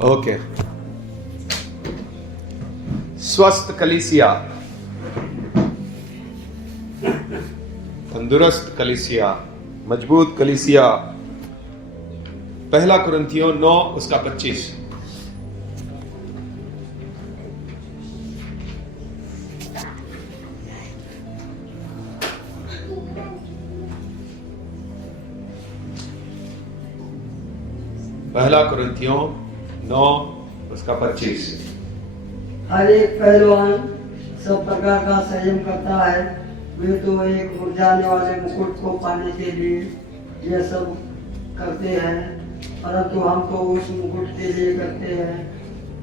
Okay. स्वस्थ कलीसिया, तंदुरुस्त कलीसिया, मजबूत कलीसिया, पहला कुरिन्थियों 9 उसका 25। पहला कुरिन्थियों 9 उसका 25। हर एक पहलवान सब प्रकार का संयम करता है। वे तो एक मुरझाने वाले मुकुट को पाने के लिए यह सब करते हैं, परंतु हम तो उस मुकुट के लिए करते हैं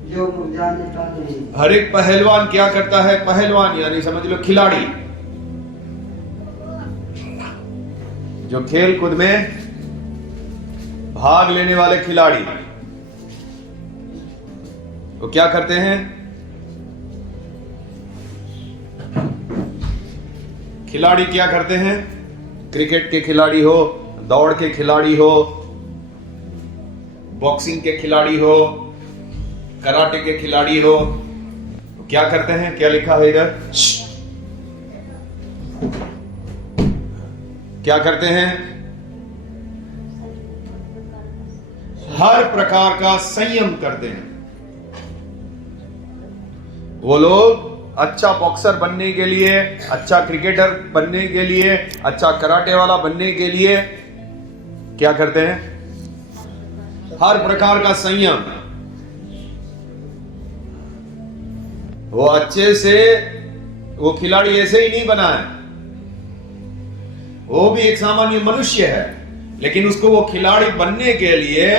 जो मुरझाने का नहीं। हर एक पहलवान क्या करता है? पहलवान यानी समझ लो खिलाड़ी, जो खेल कूद में भाग लेने वाले खिलाड़ी, वो क्या करते हैं? खिलाड़ी क्या करते हैं? क्रिकेट के खिलाड़ी हो, दौड़ के खिलाड़ी हो, बॉक्सिंग के खिलाड़ी हो, कराटे के खिलाड़ी हो, तो क्या करते हैं? क्या लिखा है इधर? क्या करते हैं? हर प्रकार का संयम करते हैं। वो लोग अच्छा बॉक्सर बनने के लिए, अच्छा क्रिकेटर बनने के लिए, अच्छा कराटे वाला बनने के लिए क्या करते हैं? हर प्रकार का संयम। वो अच्छे से, वो खिलाड़ी ऐसे ही नहीं बना है, वो भी एक सामान्य मनुष्य है, लेकिन उसको वो खिलाड़ी बनने के लिए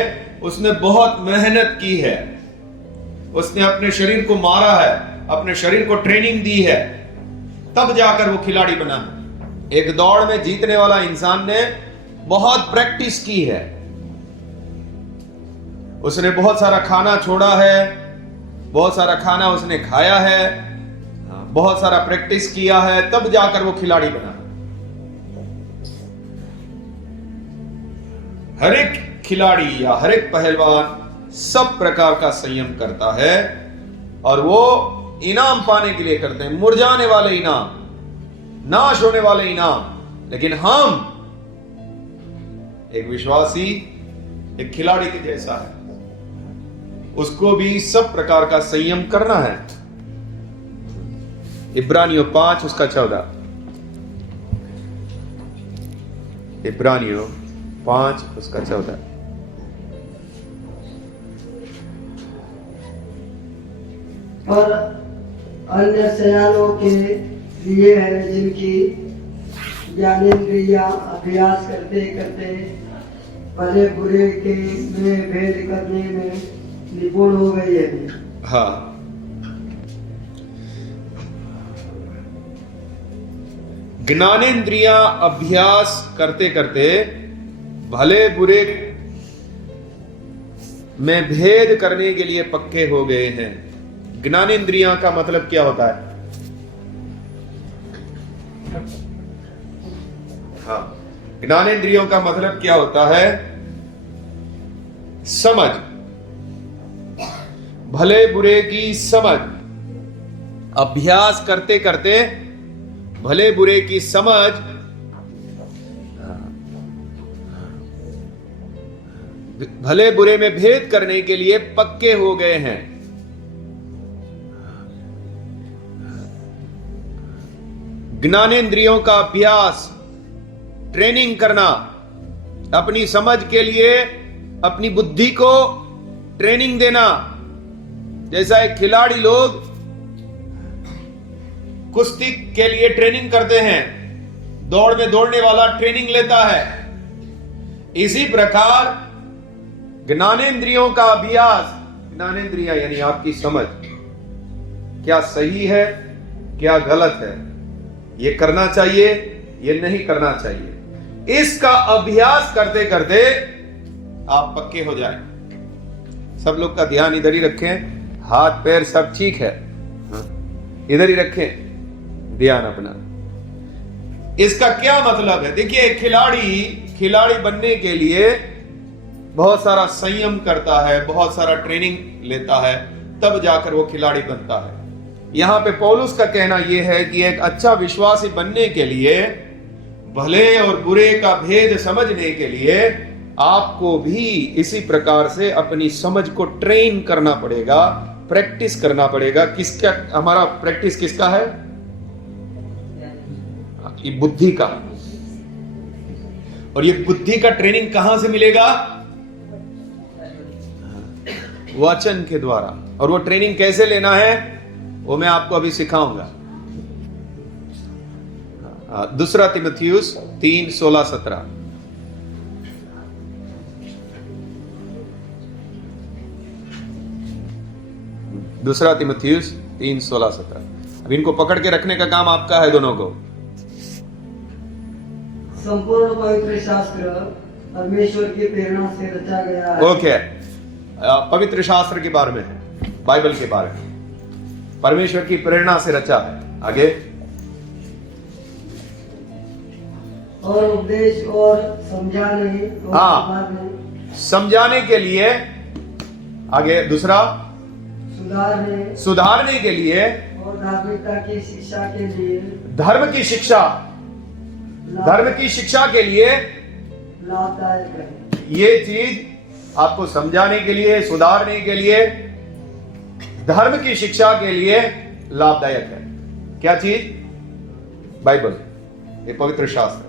उसने बहुत मेहनत की है। उसने अपने शरीर को मारा है, अपने शरीर को ट्रेनिंग दी है, तब जाकर वो खिलाड़ी बना। एक दौड़ में जीतने वाला इंसान ने बहुत प्रैक्टिस की है, उसने बहुत सारा खाना छोड़ा है, बहुत सारा खाना उसने खाया है, बहुत सारा प्रैक्टिस किया है, तब जाकर वो खिलाड़ी बना। हर एक खिलाड़ी या हर एक पहलवान सब प्रकार का संयम करता है, और वो इनाम पाने के लिए करते हैं, मुरझाने वाले इनाम, नाश होने वाले इनाम। लेकिन हम, एक विश्वासी एक खिलाड़ी के जैसा है, उसको भी सब प्रकार का संयम करना है। इब्रानियों 5 उसका 14। इब्रानियों 5 उसका 14। पर अन्य सयानों के लिए है, जिनकी ज्ञानेंद्रियां अभ्यास करते करते भले बुरे के में भेद करने में निपुण हो गई है। हाँ, ज्ञानेंद्रियां अभ्यास करते करते भले बुरे में भेद करने के लिए पक्के हो गए हैं। ज्ञानेंद्रियां का मतलब क्या होता है? हाँ, ज्ञानेंद्रियों का मतलब क्या होता है? समझ, भले बुरे की समझ। अभ्यास करते करते भले बुरे की समझ, भले बुरे में भेद करने के लिए पक्के हो गए हैं। ज्ञानेंद्रियों का अभ्यास, ट्रेनिंग करना, अपनी समझ के लिए अपनी बुद्धि को ट्रेनिंग देना। जैसा एक खिलाड़ी लोग कुश्ती के लिए ट्रेनिंग करते हैं, दौड़ में दौड़ने वाला ट्रेनिंग लेता है, इसी प्रकार ज्ञानेंद्रियों का अभ्यास, ज्ञानेंद्रियां यानी आपकी समझ, क्या सही है क्या गलत है, ये करना चाहिए ये नहीं करना चाहिए, इसका अभ्यास करते करते आप पक्के हो जाएं। सब लोग का ध्यान इधर ही रखें, हाथ पैर सब ठीक है, इधर ही रखें ध्यान अपना। इसका क्या मतलब है? देखिए, खिलाड़ी बनने के लिए बहुत सारा संयम करता है, बहुत सारा ट्रेनिंग लेता है, तब जाकर वो खिलाड़ी बनता है। यहां पे पौलुस का कहना यह है कि एक अच्छा विश्वासी बनने के लिए, भले और बुरे का भेद समझने के लिए आपको भी इसी प्रकार से अपनी समझ को ट्रेन करना पड़ेगा, प्रैक्टिस करना पड़ेगा। किसका हमारा प्रैक्टिस किसका है? ये बुद्धि का। और ये बुद्धि का ट्रेनिंग कहां से मिलेगा? वचन के द्वारा। और वो ट्रेनिंग कैसे लेना है वो मैं आपको अभी सिखाऊंगा। दूसरा तीमुथियुस 3:16-17। दूसरा तीमुथियुस 3:16-17। अब इनको पकड़ के रखने का काम आपका है दोनों को। संपूर्ण पवित्र शास्त्र परमेश्वर की प्रेरणा से रचा गया है। ओके, पवित्र शास्त्र के बारे में है, बाइबल के बारे में, परमेश्वर की प्रेरणा से रचा है। आगे, और उपदेश और समझाने और समझाने के लिए। आगे, दूसरा सुधारने के लिए और धार्मिकता की शिक्षा के लिए, धर्म की शिक्षा के लिए लाभदायक है। ये चीज आपको समझाने के लिए, सुधारने के लिए, धर्म की शिक्षा के लिए लाभदायक है। क्या चीज? बाइबल, ये पवित्र शास्त्र।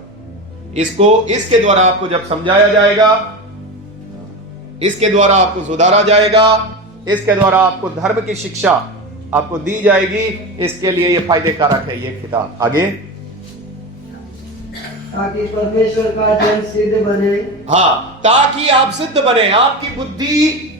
इसके द्वारा आपको जब समझाया जाएगा, इसके द्वारा आपको सुधारा जाएगा, इसके द्वारा आपको धर्म की शिक्षा आपको दी जाएगी। इसके लिए ये फायदे कारक है ये किताब। आगे, ताकि परमेश्वर का जन सिद्ध बने। हाँ, ताकि आप सिद्ध बने, आपकी बुद्धि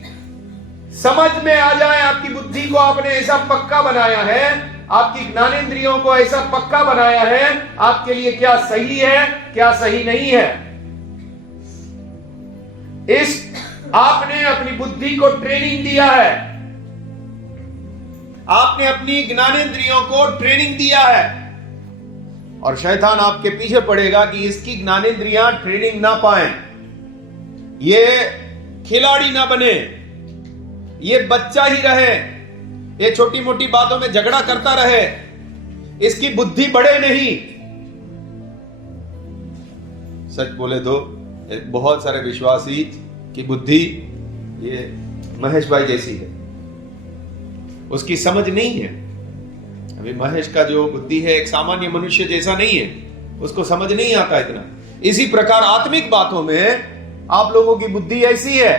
समझ में आ जाए। आपकी बुद्धि को आपने ऐसा पक्का बनाया है, आपकी ज्ञानेंद्रियों को ऐसा पक्का बनाया है, आपके लिए क्या सही है, क्या सही नहीं है। आपने अपनी बुद्धि को ट्रेनिंग दिया है, आपने अपनी ज्ञानेंद्रियों को ट्रेनिंग दिया है। और शैतान आपके पीछे पड़ेगा कि इसकी ज्ञानेंद्रियां ट्रेनिंग ना पाएं, ये खिलाड़ी ना बने, ये बच्चा ही रहे, ये छोटी मोटी बातों में झगड़ा करता रहे, इसकी बुद्धि बढ़े नहीं। सच बोले तो बहुत सारे विश्वासी की बुद्धि ये महेश भाई जैसी है, उसकी समझ नहीं है। अभी महेश का जो बुद्धि है एक सामान्य मनुष्य जैसा नहीं है, उसको समझ नहीं आता इतना। इसी प्रकार आत्मिक बातों में आप लोगों की बुद्धि ऐसी है,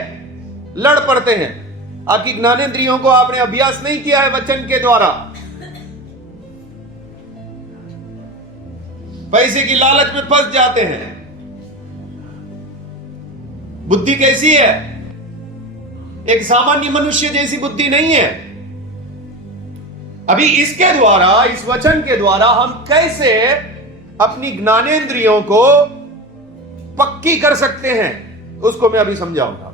लड़ पड़ते हैं। आपकी ज्ञानेंद्रियों को आपने अभ्यास नहीं किया है वचन के द्वारा। पैसे की लालच में फंस जाते हैं। बुद्धि कैसी है? एक सामान्य मनुष्य जैसी बुद्धि नहीं है। अभी इसके द्वारा, इस वचन के द्वारा हम कैसे अपनी ज्ञानेंद्रियों को पक्की कर सकते हैं, उसको मैं अभी समझाऊंगा।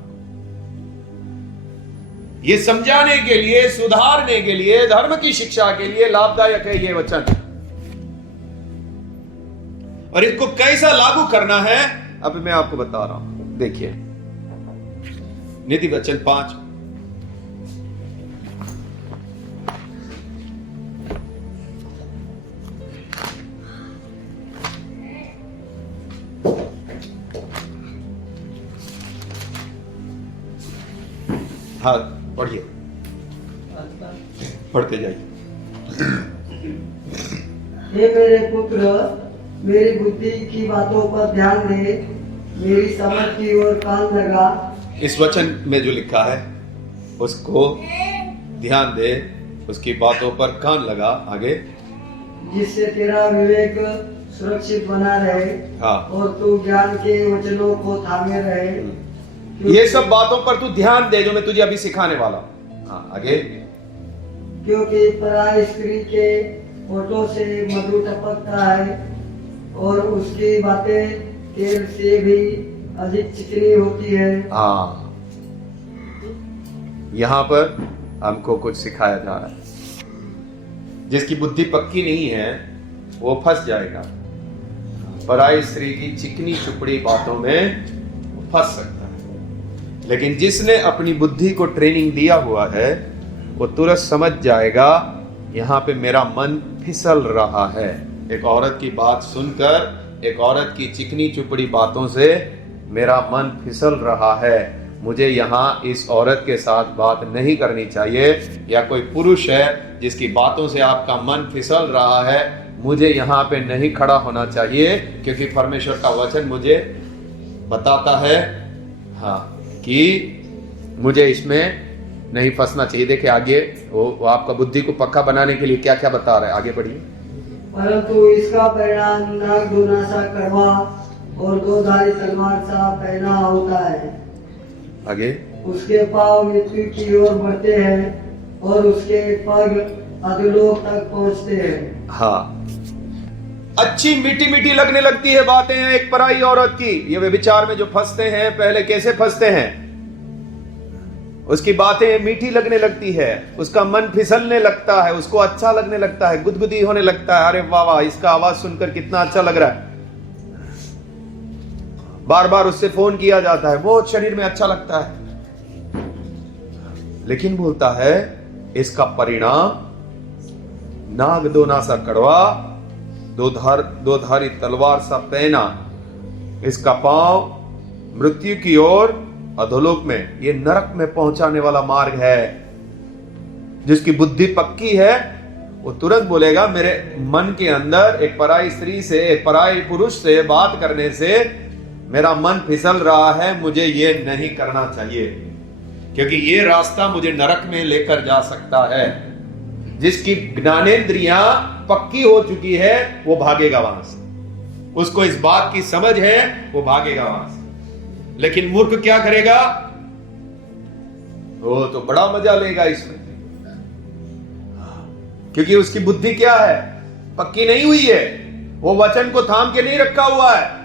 ये समझाने के लिए, सुधारने के लिए, धर्म की शिक्षा के लिए लाभदायक है ये वचन। और इसको कैसा लागू करना है अब मैं आपको बता रहा हूं। देखिए, नीति वचन 5, हाँ पढ़िए, पढ़ते जाइए। हे मेरे पुत्र, मेरी बुद्धि की बातों पर ध्यान दे, मेरी समझ की ओर कान लगा। इस वचन में जो लिखा है उसको ध्यान दे, उसकी बातों पर कान लगा। आगे, जिससे तेरा विवेक सुरक्षित बना रहे। हाँ, और तू ज्ञान के वचनों को थामे रहे। ये सब बातों पर तू ध्यान दे जो मैं तुझे अभी सिखाने वाला हूं। हाँ, आगे, क्योंकि पराई स्त्री के होठों से मधु टपकता है और उसकी बातें तेल से भी अधिक चिकनी होती है। हाँ, यहां पर हमको कुछ सिखाया जा रहा है। जिसकी बुद्धि पक्की नहीं है वो फंस जाएगा, पराई स्त्री की चिकनी चुपड़ी बातों में फंस सकता है। लेकिन जिसने अपनी बुद्धि को ट्रेनिंग दिया हुआ है वो तुरंत समझ जाएगा यहाँ पे मेरा मन फिसल रहा है। एक औरत की बात सुनकर, एक औरत की चिकनी चुपड़ी बातों से मेरा मन फिसल रहा है, मुझे यहाँ इस औरत के साथ बात नहीं करनी चाहिए। या कोई पुरुष है जिसकी बातों से आपका मन फिसल रहा है, मुझे यहाँ पे नहीं खड़ा होना चाहिए, क्योंकि परमेश्वर का वचन मुझे बताता है हाँ कि मुझे इसमें नहीं फंसना चाहिए। देखिए आगे वो आपका बुद्धि को पक्का बनाने के लिए क्या क्या बता रहा है, आगे बढ़िए। परंतु इसका परिणाम नाग दोना सा कड़वा और दो धारी तलवार सा पहना होता है। आगे उसके पांव मृत्यु की ओर बढ़ते हैं और उसके पग अधोलोक तक पहुंचते हैं। हाँ, अच्छी मीठी मीठी लगने लगती है बातें हैं एक पराई औरत की। ये वे विचार में जो फंसते हैं, पहले कैसे फंसते हैं, उसकी बातें मीठी लगने लगती है, उसका मन फिसलने लगता है, उसको अच्छा लगने लगता है, गुदगुदी होने लगता है। अरे वाह वाह, इसका आवाज सुनकर कितना अच्छा लग रहा है। बार बार उससे फोन किया जाता है, वो शरीर में अच्छा लगता है। लेकिन बोलता है इसका परिणाम नाग दोना सा कड़वा, दो धारी तलवार सा पहना, इसका पांव मृत्यु की ओर, अधोलोक में, ये नरक में पहुंचाने वाला मार्ग है। जिसकी बुद्धि पक्की है वो तुरंत बोलेगा मेरे मन के अंदर एक पराई स्त्री से, एक पराई पुरुष से बात करने से मेरा मन फिसल रहा है, मुझे ये नहीं करना चाहिए, क्योंकि ये रास्ता मुझे नरक में लेकर जा सकता है। जिसकी ज्ञानेंद्रियां पक्की हो चुकी है वो भागेगा वहां से, उसको इस बात की समझ है, वो भागेगा वहां से। लेकिन मूर्ख क्या करेगा, वो तो बड़ा मजा लेगा इसमें, क्योंकि उसकी बुद्धि क्या है, पक्की नहीं हुई है, वो वचन को थाम के नहीं रखा हुआ है।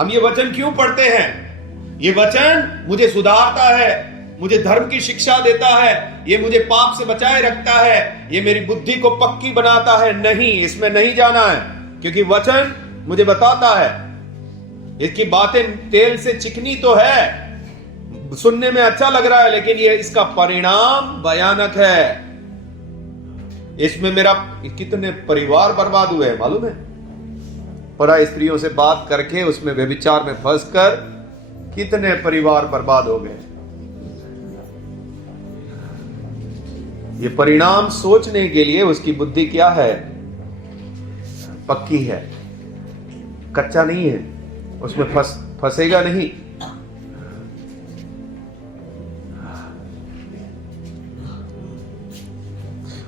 हम ये वचन क्यों पढ़ते हैं, ये वचन मुझे सुधारता है, मुझे धर्म की शिक्षा देता है, ये मुझे पाप से बचाए रखता है, ये मेरी बुद्धि को पक्की बनाता है। नहीं, इसमें नहीं जाना है, क्योंकि वचन मुझे बताता है इसकी बातें तेल से चिकनी तो है, सुनने में अच्छा लग रहा है, लेकिन ये इसका परिणाम भयानक है। इसमें मेरा कितने परिवार बर्बाद हुए हैं मालूम है, पराई स्त्रियों से बात करके उसमें व्यभिचार में फंसकर कितने परिवार बर्बाद हो गए। ये परिणाम सोचने के लिए उसकी बुद्धि क्या है, पक्की है, कच्चा नहीं है, उसमें फंसेगा नहीं।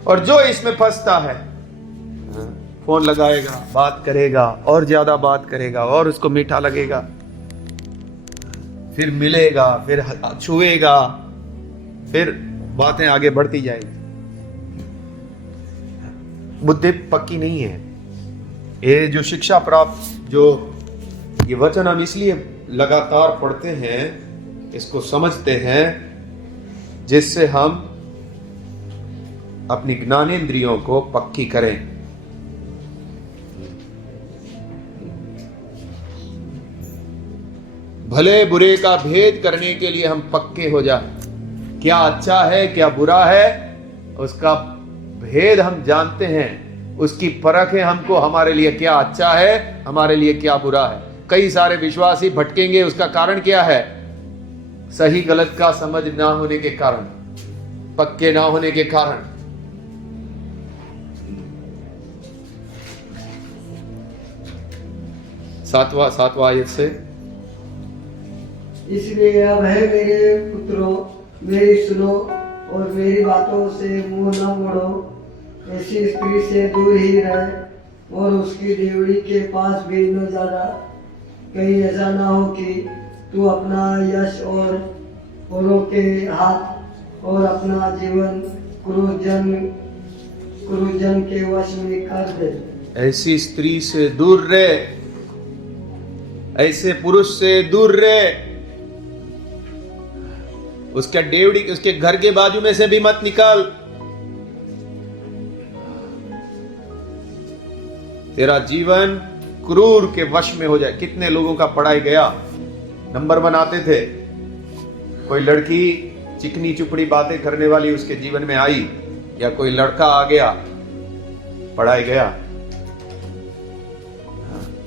और जो इसमें फंसता है, फोन लगाएगा, बात करेगा, और ज्यादा बात करेगा, और उसको मीठा लगेगा, फिर मिलेगा, फिर छुएगा, फिर बातें आगे बढ़ती जाएगी। बुद्धि पक्की नहीं है। ये जो शिक्षा प्राप्त, जो ये वचन हम इसलिए लगातार पढ़ते हैं, इसको समझते हैं, जिससे हम अपनी ज्ञानेंद्रियों को पक्की करें। भले बुरे का भेद करने के लिए हम पक्के हो जाए, क्या अच्छा है क्या बुरा है उसका भेद हम जानते हैं, उसकी परख है हमको, हमारे लिए क्या अच्छा है, हमारे लिए क्या बुरा है। कई सारे विश्वासी भटकेंगे, उसका कारण क्या है, सही गलत का समझ ना होने के कारण, पक्के ना होने के कारण। सातवां आयत से, इसलिए अब है मेरे पुत्रों, मेरी सुनो और मेरी बातों से मुंह न मोड़ो। ऐसी स्त्री से दूर ही रहे और उसकी देवड़ी के पास भी न जाना, कहीं ऐसा ना हो कि तू अपना यश और औरों के हाथ और अपना जीवन क्रूरजन के वश में कर दे। ऐसी स्त्री से दूर रहे, ऐसे पुरुष से दूर रहे, उसका डेवड़ी, उसके घर के बाजू में से भी मत निकल। तेरा जीवन क्रूर के वश में हो जाए। कितने लोगों का पढ़ाई गया, नंबर बनाते थे, कोई लड़की चिकनी चुपड़ी बातें करने वाली उसके जीवन में आई, या कोई लड़का आ गया, पढ़ाई गया।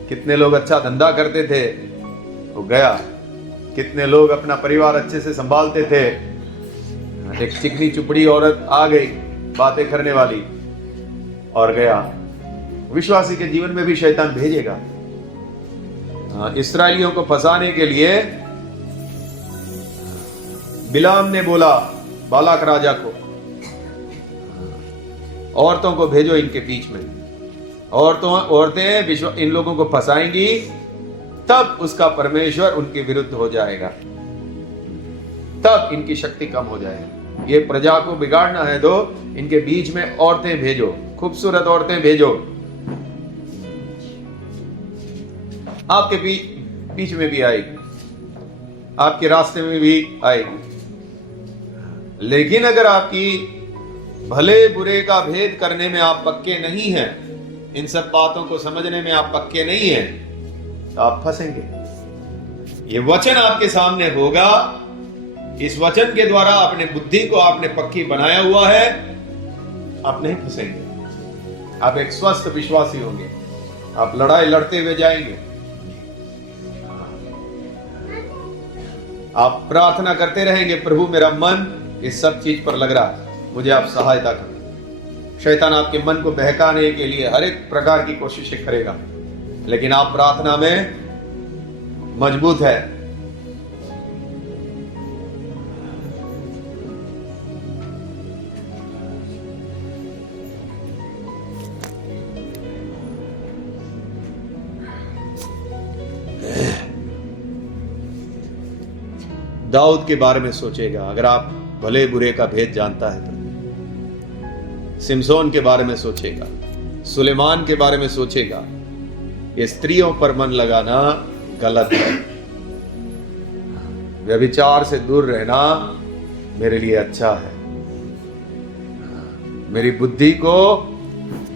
कितने लोग अच्छा धंधा करते थे, वो गया। कितने लोग अपना परिवार अच्छे से संभालते थे, एक चिकनी चुपड़ी औरत आ गई बातें करने वाली और गया। विश्वासी के जीवन में भी शैतान भेजेगा। इस्राएलियों को फंसाने के लिए बिलाम ने बोला बालाक राजा को, औरतों को भेजो इनके बीच में, औरतें इन लोगों को फंसाएंगी, तब उसका परमेश्वर उनके विरुद्ध हो जाएगा, तब इनकी शक्ति कम हो जाएगी। ये प्रजा को बिगाड़ना है तो इनके बीच में औरतें भेजो, खूबसूरत औरतें भेजो। आपके बीच में भी आएगी, आपके रास्ते में भी आएगी। लेकिन अगर आपकी भले बुरे का भेद करने में आप पक्के नहीं हैं, इन सब बातों को समझने में आप पक्के नहीं हैं, तो आप फंसेंगे। ये वचन आपके सामने होगा, इस वचन के द्वारा अपने बुद्धि को आपने पक्की बनाया हुआ है, आप नहीं फंसेंगे। आप एक स्वस्थ विश्वासी होंगे, आप लड़ाई लड़ते हुए जाएंगे। आप प्रार्थना करते रहेंगे, प्रभु मेरा मन इस सब चीज पर लग रहा है, मुझे आप सहायता करें। शैतान आपके मन को बहकाने के लिए हर एक प्रकार की कोशिशें करेगा, लेकिन आप प्रार्थना में मजबूत है। दाऊद के बारे में सोचेगा, अगर आप भले बुरे का भेद जानता है तो। सिमसोन के बारे में सोचेगा, सुलेमान के बारे में सोचेगा। ये स्त्रियों पर मन लगाना गलत है। व्यभिचार से दूर रहना मेरे लिए अच्छा है। मेरी बुद्धि को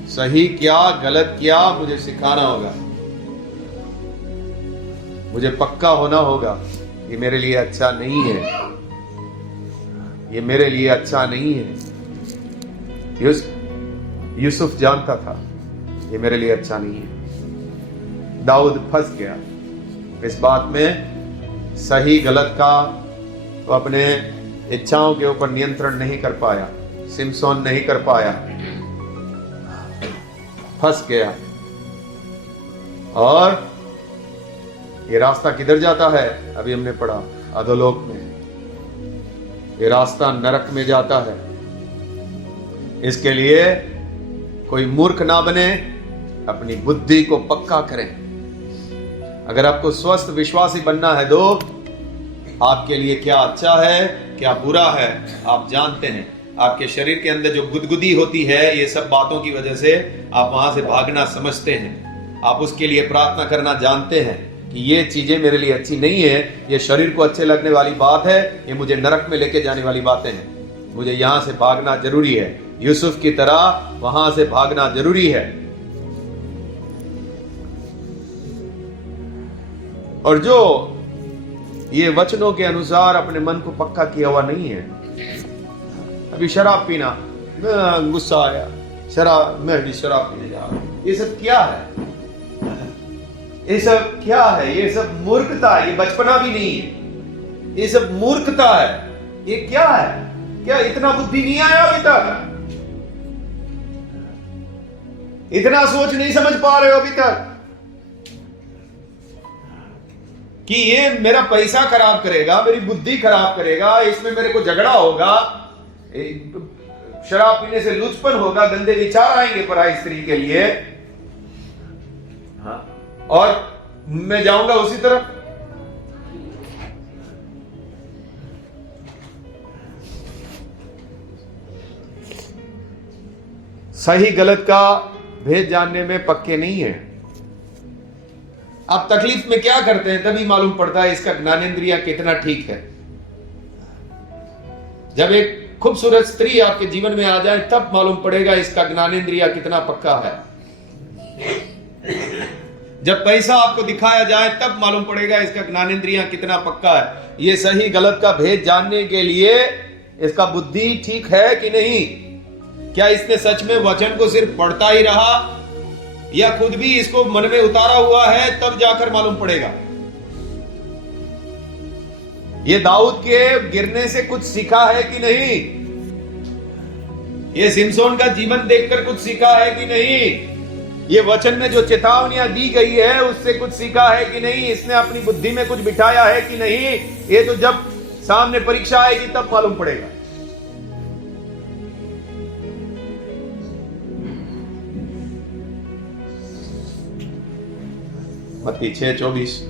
सही क्या गलत क्या मुझे सिखाना होगा, मुझे पक्का होना होगा। ये मेरे लिए अच्छा नहीं है, ये मेरे लिए अच्छा नहीं है। यूसुफ जानता था ये मेरे लिए अच्छा नहीं है। दाऊद फंस गया इस बात में, सही गलत का तो अपने इच्छाओं के ऊपर नियंत्रण नहीं कर पाया, सिमसोन नहीं कर पाया, फंस गया। और ये रास्ता किधर जाता है? अभी हमने पढ़ा अधोलोक में, ये रास्ता नरक में जाता है। इसके लिए कोई मूर्ख ना बने, अपनी बुद्धि को पक्का करें। अगर आपको स्वस्थ विश्वासी बनना है तो आपके लिए क्या अच्छा है क्या बुरा है आप जानते हैं। आपके शरीर के अंदर जो गुदगुदी होती है, ये सब बातों की वजह से आप वहां से भागना समझते हैं। आप उसके लिए प्रार्थना करना जानते हैं कि ये चीजें मेरे लिए अच्छी नहीं है, ये शरीर को अच्छे लगने वाली बात है, ये मुझे नरक में लेके जाने वाली बातें हैं, मुझे यहां से भागना जरूरी है। यूसुफ की तरह वहां से भागना जरूरी है। और जो ये वचनों के अनुसार अपने मन को पक्का किया हुआ नहीं है, अभी शराब पीना, गुस्सा आया, शराब, मैं भी शराब पीने जा रहा हूं, ये सब क्या है? ये सब क्या है? ये सब मूर्खता है, ये बचपना भी नहीं है, ये सब मूर्खता है। ये क्या है? क्या इतना बुद्धि नहीं आया अभी तक? इतना सोच नहीं समझ पा रहे हो अभी तक कि ये मेरा पैसा खराब करेगा, मेरी बुद्धि खराब करेगा, इसमें मेरे को झगड़ा होगा, शराब पीने से लुचपन होगा, गंदे विचार आएंगे पराई स्त्री के लिए, हाँ, और मैं जाऊंगा उसी तरफ। सही गलत का भेद जानने में पक्के नहीं है। आप तकलीफ में क्या करते हैं तभी मालूम पड़ता है इसका ज्ञानेंद्रिय कितना ठीक है। जब एक खूबसूरत स्त्री आपके जीवन में आ जाए तब मालूम पड़ेगा इसका ज्ञानेंद्रिय कितना पक्का है। जब पैसा आपको दिखाया जाए तब मालूम पड़ेगा इसका ज्ञानेंद्रियां कितना पक्का है। ये सही गलत का भेद जानने के लिए इसका बुद्धि ठीक है कि नहीं, क्या इसने सच में वचन को सिर्फ पढ़ता ही रहा या खुद भी इसको मन में उतारा हुआ है, तब जाकर मालूम पड़ेगा। ये दाऊद के गिरने से कुछ सीखा है कि नहीं, ये सिमसोन का जीवन देखकर कुछ सीखा है कि नहीं, ये वचन में जो चेतावनियां दी गई है उससे कुछ सीखा है कि नहीं, इसने अपनी बुद्धि में कुछ बिठाया है कि नहीं, ये तो जब सामने परीक्षा आएगी तब मालूम पड़ेगा। मत्ती 6:24।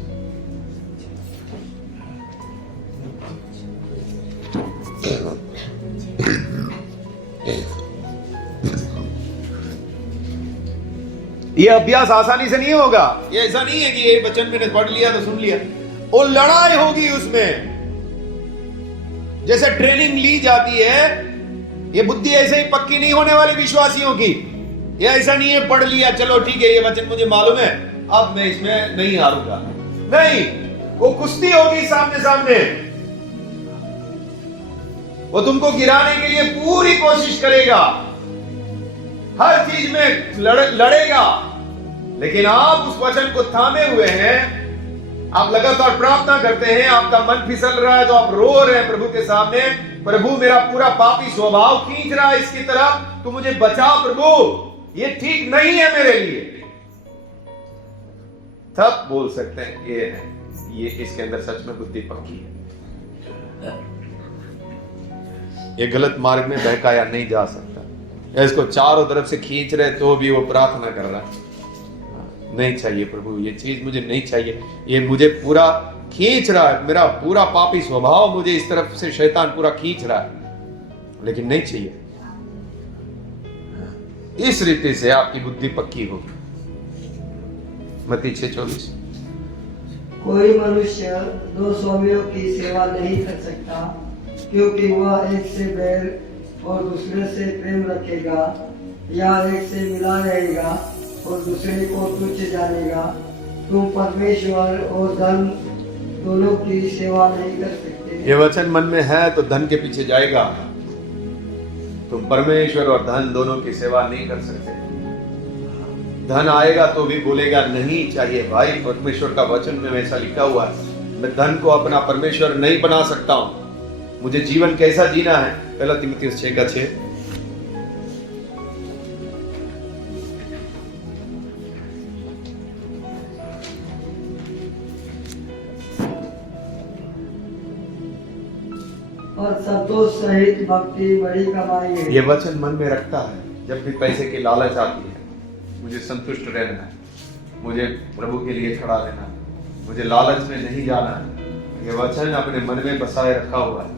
ये अभ्यास आसानी से नहीं होगा। ये ऐसा नहीं है कि ये वचन मैंने पढ़ लिया तो सुन लिया, वो लड़ाई होगी उसमें। जैसे ट्रेनिंग ली जाती है, ये बुद्धि ऐसे ही पक्की नहीं होने वाली विश्वासियों की। ये ऐसा नहीं है पढ़ लिया चलो ठीक है ये वचन मुझे मालूम है अब मैं इसमें नहीं हारूंगा, नहीं, वो कुश्ती होगी सामने सामने। वो तुमको गिराने के लिए पूरी कोशिश करेगा, हर चीज में लड़ेगा, लेकिन आप उस वचन को थामे हुए हैं, आप लगातार प्रार्थना करते हैं, आपका मन फिसल रहा है तो आप रो रहे हैं प्रभु के सामने, प्रभु मेरा पूरा पापी स्वभाव खींच रहा है इसकी तरफ, तू मुझे बचा प्रभु, ये ठीक नहीं है मेरे लिए। तब बोल सकते हैं ये है, ये इसके अंदर सच में बुद्धि पक्की है, ये गलत मार्ग में बहकाया नहीं जा सकता। इसको चारों तरफ से खींच रहे तो भी वो प्रार्थना कर रहा है, नहीं चाहिए प्रभु ये चीज मुझे नहीं चाहिए, ये मुझे पूरा खींच रहा है, मेरा पूरा पापी स्वभाव मुझे इस तरफ से शैतान पूरा खींच रहा है, लेकिन नहीं चाहिए। इस रीति से आपकी बुद्धि पक्की होगी। मत्ती 6:24। कोई मनुष्य दो स्वामियों की सेवा नहीं कर सकता, क्योंकि वह एक से बैर और दूसरे से प्रेम रखेगा, या एक से मिला रहेगा और दूसरे को तुच्छ जानेगा। तुम परमेश्वर और धन दोनों की सेवा नहीं कर सकते। ये वचन मन में है तो धन के पीछे जाएगा, तुम परमेश्वर और धन दोनों की सेवा नहीं कर सकते। धन आएगा तो भी बोलेगा नहीं चाहिए भाई, परमेश्वर का वचन में ऐसा लिखा हुआ है, मैं धन को अपना परमेश्वर नहीं बना सकता हूं, मुझे जीवन कैसा जीना है। 1 तीमुथियुस 6:6। और संतोष सहित भक्ति बड़ी कमाई है। ये वचन मन में रखता है, जब भी पैसे की लालच आती है, मुझे संतुष्ट रहना है, मुझे प्रभु के लिए खड़ा रहना है, मुझे लालच में नहीं जाना है, ये वचन अपने मन में बसाए रखा हुआ है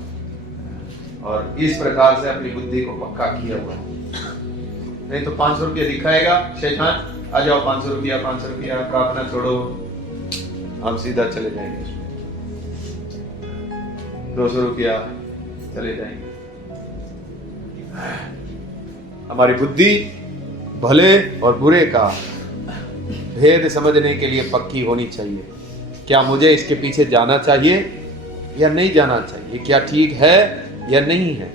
और इस प्रकार से अपनी बुद्धि को पक्का किया हुआ है। नहीं तो 500 रुपया दिखाएगा शैतान, आ जाओ 500 रुपया 500 रुपया, प्रार्थना छोड़ो, हम सीधा चले जाएंगे। 200 रुपया चले जाएंगे। हमारी बुद्धि भले और बुरे का भेद समझने के लिए पक्की होनी चाहिए। क्या मुझे इसके पीछे जाना चाहिए या नहीं जाना चाहिए, क्या ठीक है या नहीं है,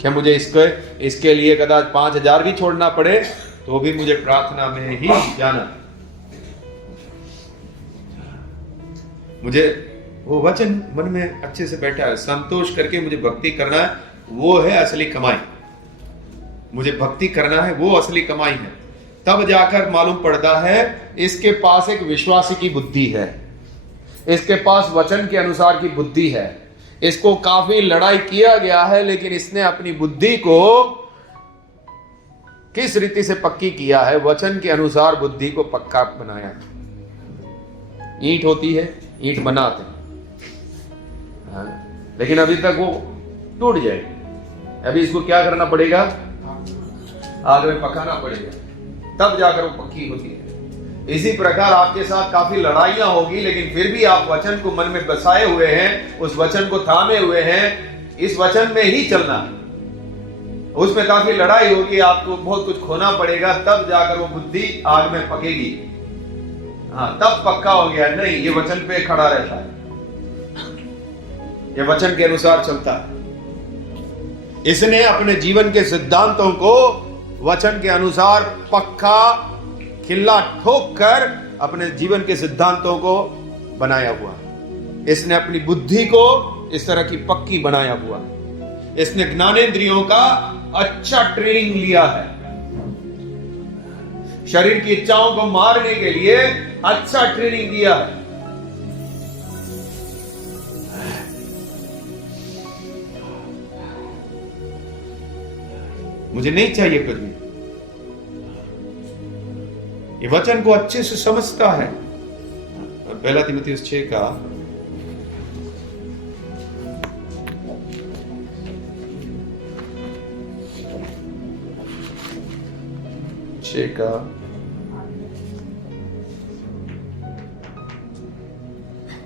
क्या मुझे इसके लिए कदाच 5000 भी छोड़ना पड़े तो भी मुझे प्रार्थना में ही जाना। मुझे वो वचन मन में अच्छे से बैठा है, संतोष करके मुझे भक्ति करना है, वो है असली कमाई। मुझे भक्ति करना है, वो असली कमाई है। तब जाकर मालूम पड़ता है इसके पास एक विश्वासी की बुद्धि है, इसके पास वचन के अनुसार की बुद्धि है, इसको काफी लड़ाई किया गया है, लेकिन इसने अपनी बुद्धि को किस रीति से पक्की किया है, वचन के अनुसार बुद्धि को पक्का बनाया। ईंट होती है, ईंट बनाते हैं, लेकिन अभी तक वो टूट जाएगी। अभी इसको क्या करना पड़ेगा, आग में पकाना पड़ेगा, तब जाकर वो पक्की होती है। इसी प्रकार आपके साथ काफी लड़ाइयां होगी, लेकिन फिर भी आप वचन को मन में बसाए हुए हैं, उस वचन को थामे हुए हैं, इस वचन में ही चलना। उसमें काफी लड़ाई होगी, आपको बहुत कुछ खोना पड़ेगा, तब जाकर वो बुद्धि आग में पकेगी। हाँ तब पक्का हो गया। नहीं, ये वचन पे खड़ा रहता है, ये वचन के अनुसार चलता है। इसने अपने जीवन के सिद्धांतों को वचन के अनुसार पक्का खिल्ला ठोक कर अपने जीवन के सिद्धांतों को बनाया हुआ है। इसने अपनी बुद्धि को इस तरह की पक्की बनाया हुआ है। इसने ज्ञानेंद्रियों का अच्छा ट्रेनिंग लिया है। शरीर की इच्छाओं को मारने के लिए अच्छा ट्रेनिंग दिया है। मुझे नहीं चाहिए कुछ भी, ये वचन को अच्छे से समझता है। पहला तीमुथियुस 6 का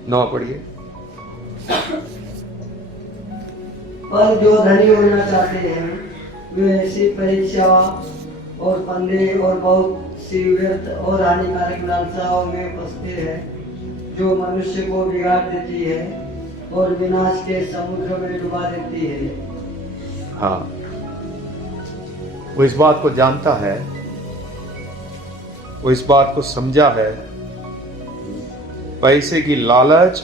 9 पढ़िए। पर जो धनी होना चाहते हैं वे ऐसी परीक्षा और फंदे और बहुत सी व्यर्थ और हानिकारक लालसाओं में फंसते हैं, जो मनुष्य को बिगाड़ देती है और विनाश के समुद्र में डुबा देती है। हाँ, वो इस बात को जानता है, वो इस बात को समझा है, पैसे की लालच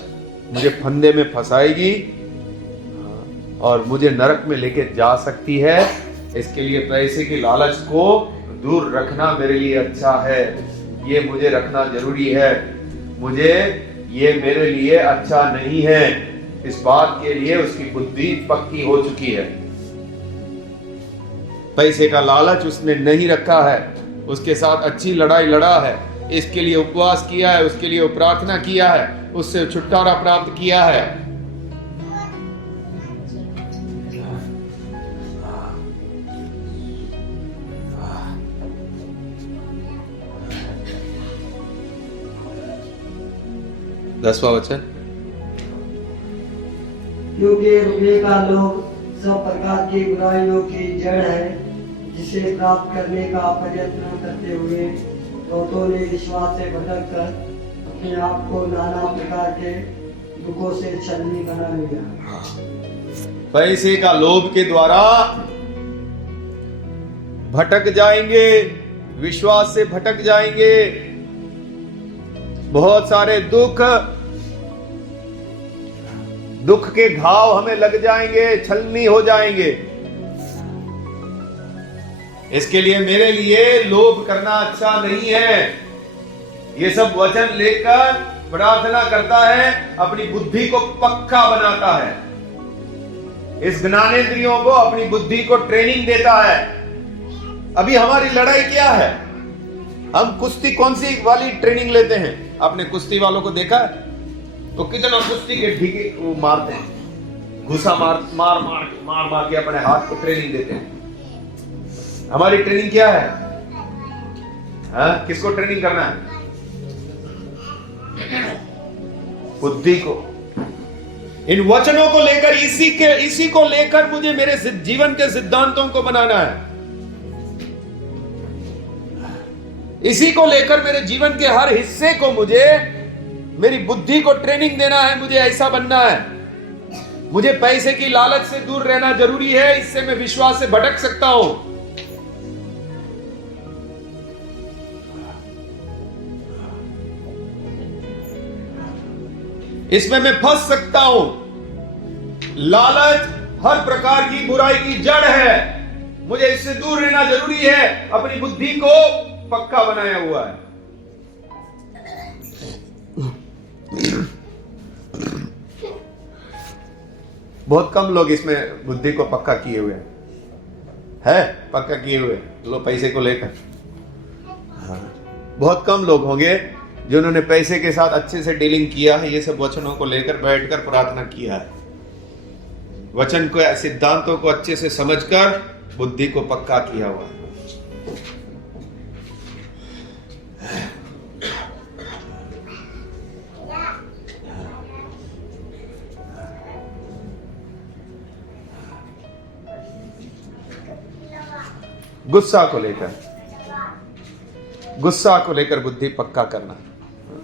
मुझे फंदे में फंसाएगी और मुझे नरक में लेके जा सकती है। इसके लिए पैसे की लालच को दूर रखना मेरे लिए अच्छा है, ये मुझे रखना जरूरी है। मुझे ये मेरे लिए अच्छा नहीं है, इस बात के लिए उसकी बुद्धि पक्की हो चुकी है। पैसे का लालच उसने नहीं रखा है, उसके साथ अच्छी लड़ाई लड़ा है, इसके लिए उपवास किया है, उसके लिए प्रार्थना किया है, उससे छुटकारा प्राप्त किया है। दसवां वचन, क्योंकि रुपये का लोभ सब प्रकार की बुराइयों की जड़ है, जिसे प्राप्त करने का प्रयत्न करते हुए बहुतों ने विश्वास से भटक कर अपने आप को नाना प्रकार के दुखों से छलनी बना लिया। पैसे का लोभ के द्वारा भटक जाएंगे, विश्वास से भटक जाएंगे। बहुत सारे दुख के घाव हमें लग जाएंगे, छलनी हो जाएंगे। इसके लिए मेरे लिए लोभ करना अच्छा नहीं है। ये सब वचन लेकर प्रार्थना करता है, अपनी बुद्धि को पक्का बनाता है, इस ज्ञानेंद्रियों को, अपनी बुद्धि को ट्रेनिंग देता है। अभी हमारी लड़ाई क्या है? हम कुश्ती कौन सी वाली ट्रेनिंग लेते हैं? आपने कुश्ती वालों को देखा है? तो कितना कुश्ती के ढीके वो मारते हैं, घुसा मार के अपने हाथ को ट्रेनिंग देते हैं। हमारी ट्रेनिंग क्या है? किसको ट्रेनिंग करना है? बुद्धि को। इन वचनों को लेकर, इसी को लेकर मुझे मेरे जीवन के सिद्धांतों को बनाना है। इसी को लेकर मेरे जीवन के हर हिस्से को मुझे, मेरी बुद्धि को ट्रेनिंग देना है। मुझे ऐसा बनना है। मुझे पैसे की लालच से दूर रहना जरूरी है, इससे मैं विश्वास से भटक सकता हूं। इसमें मैं फंस सकता हूं। लालच हर प्रकार की बुराई की जड़ है, मुझे इससे दूर रहना जरूरी है। अपनी बुद्धि को पक्का बनाया हुआ है। बहुत कम लोग इसमें बुद्धि को पक्का किए हुए है पक्का किए हुए लो पैसे को लेकर। बहुत कम लोग होंगे जिन्होंने पैसे के साथ अच्छे से डीलिंग किया है, ये सब वचनों को लेकर बैठकर प्रार्थना किया है, वचन को, सिद्धांतों को अच्छे से समझकर बुद्धि को पक्का किया हुआ है। गुस्सा को लेकर बुद्धि पक्का करना।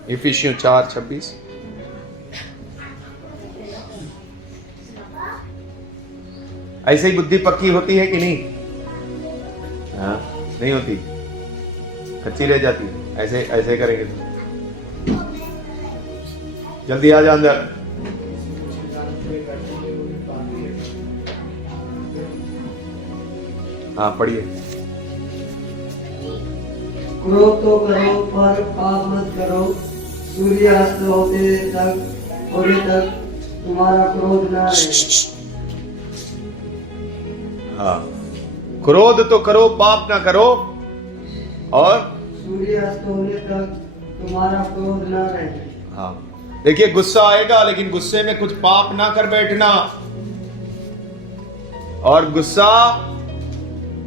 इफिसियों 4:26। ऐसे ही बुद्धि पक्की होती है कि नहीं? हाँ, नहीं होती, कच्ची रह जाती है। ऐसे ऐसे करेंगे तो जल्दी आ जा अंदर। हाँ पढ़िए। क्रोध तो करो पर पाप मत करो, सूर्यास्त होते तक तुम्हारा क्रोध न रहे। हाँ, क्रोध तो करो, पाप ना करो, और सूर्यास्त होने तक तुम्हारा क्रोध न रहे। हाँ, देखिए गुस्सा आएगा, लेकिन गुस्से में कुछ पाप ना कर बैठना। और गुस्सा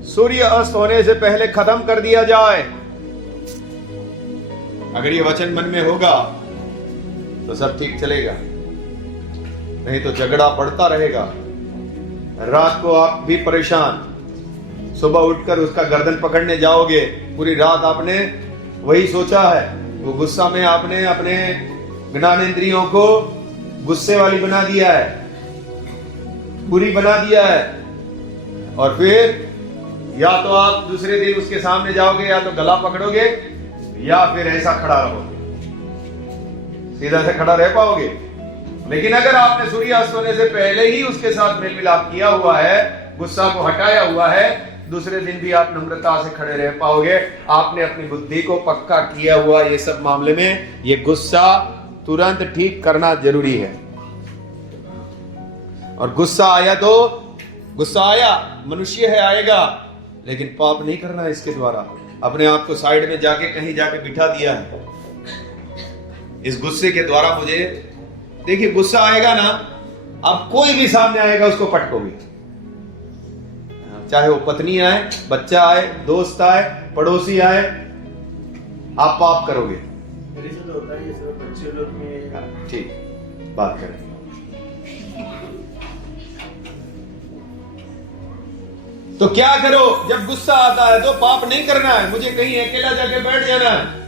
सूर्य अस्त होने से पहले खत्म कर दिया जाए। अगर ये वचन मन में होगा तो सब ठीक चलेगा, नहीं तो झगड़ा बढ़ता रहेगा। रात को आप भी परेशान, सुबह उठकर उसका गर्दन पकड़ने जाओगे, पूरी रात आपने वही सोचा है। वो गुस्सा में आपने अपने ज्ञानेंद्रियों को गुस्से वाली बना दिया है, बुरी बना दिया है। और फिर या तो आप दूसरे दिन उसके सामने जाओगे, या तो गला पकड़ोगे, या फिर ऐसा खड़ा रहोगे। सीधा से खड़ा रह पाओगे? लेकिन अगर आपने सूर्यास्त होने से पहले ही उसके साथ मेल मिलाप किया हुआ है, गुस्सा को हटाया हुआ है, दूसरे दिन भी आप नम्रता से खड़े रह पाओगे। आपने अपनी बुद्धि को पक्का किया हुआ। ये सब मामले में ये गुस्सा तुरंत ठीक करना जरूरी है। और गुस्सा आया तो गुस्सा आया, मनुष्य है, आएगा, लेकिन पाप नहीं करना है इसके द्वारा। अपने आप को साइड में जाके कहीं जाके बिठा दिया है। इस गुस्से के द्वारा मुझे, देखिए गुस्सा आएगा ना, अब कोई भी सामने आएगा उसको पटकोगे, चाहे वो पत्नी आए, बच्चा आए, दोस्त आए, पड़ोसी आए, आप पाप करोगे। तो होता है ये सब बच्चे लोग में। ठीक, बात करें। तो क्या करो जब गुस्सा आता है? तो पाप नहीं करना है, मुझे कहीं अकेला जाके बैठ जाना है,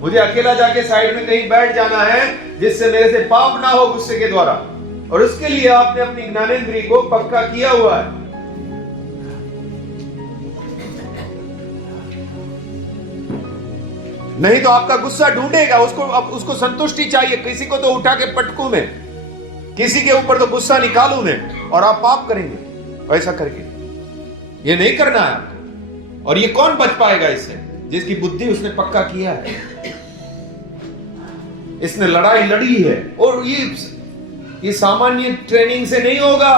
मुझे अकेला जाके साइड में कहीं बैठ जाना है, जिससे मेरे से पाप ना हो गुस्से के द्वारा। और उसके लिए आपने अपनी ज्ञानेंद्रिय को पक्का किया हुआ है। नहीं तो आपका गुस्सा ढूंढेगा, उसको संतुष्टि चाहिए। किसी को तो उठा के पटकूं मैं, किसी के ऊपर तो गुस्सा निकालूं मैं, और आप पाप करेंगे ऐसा करके। ये नहीं करना है आपको। और ये कौन बच पाएगा इससे? जिसकी बुद्धि उसने पक्का किया है, इसने लड़ाई लड़ी है। और ये सामान्य ट्रेनिंग से नहीं होगा,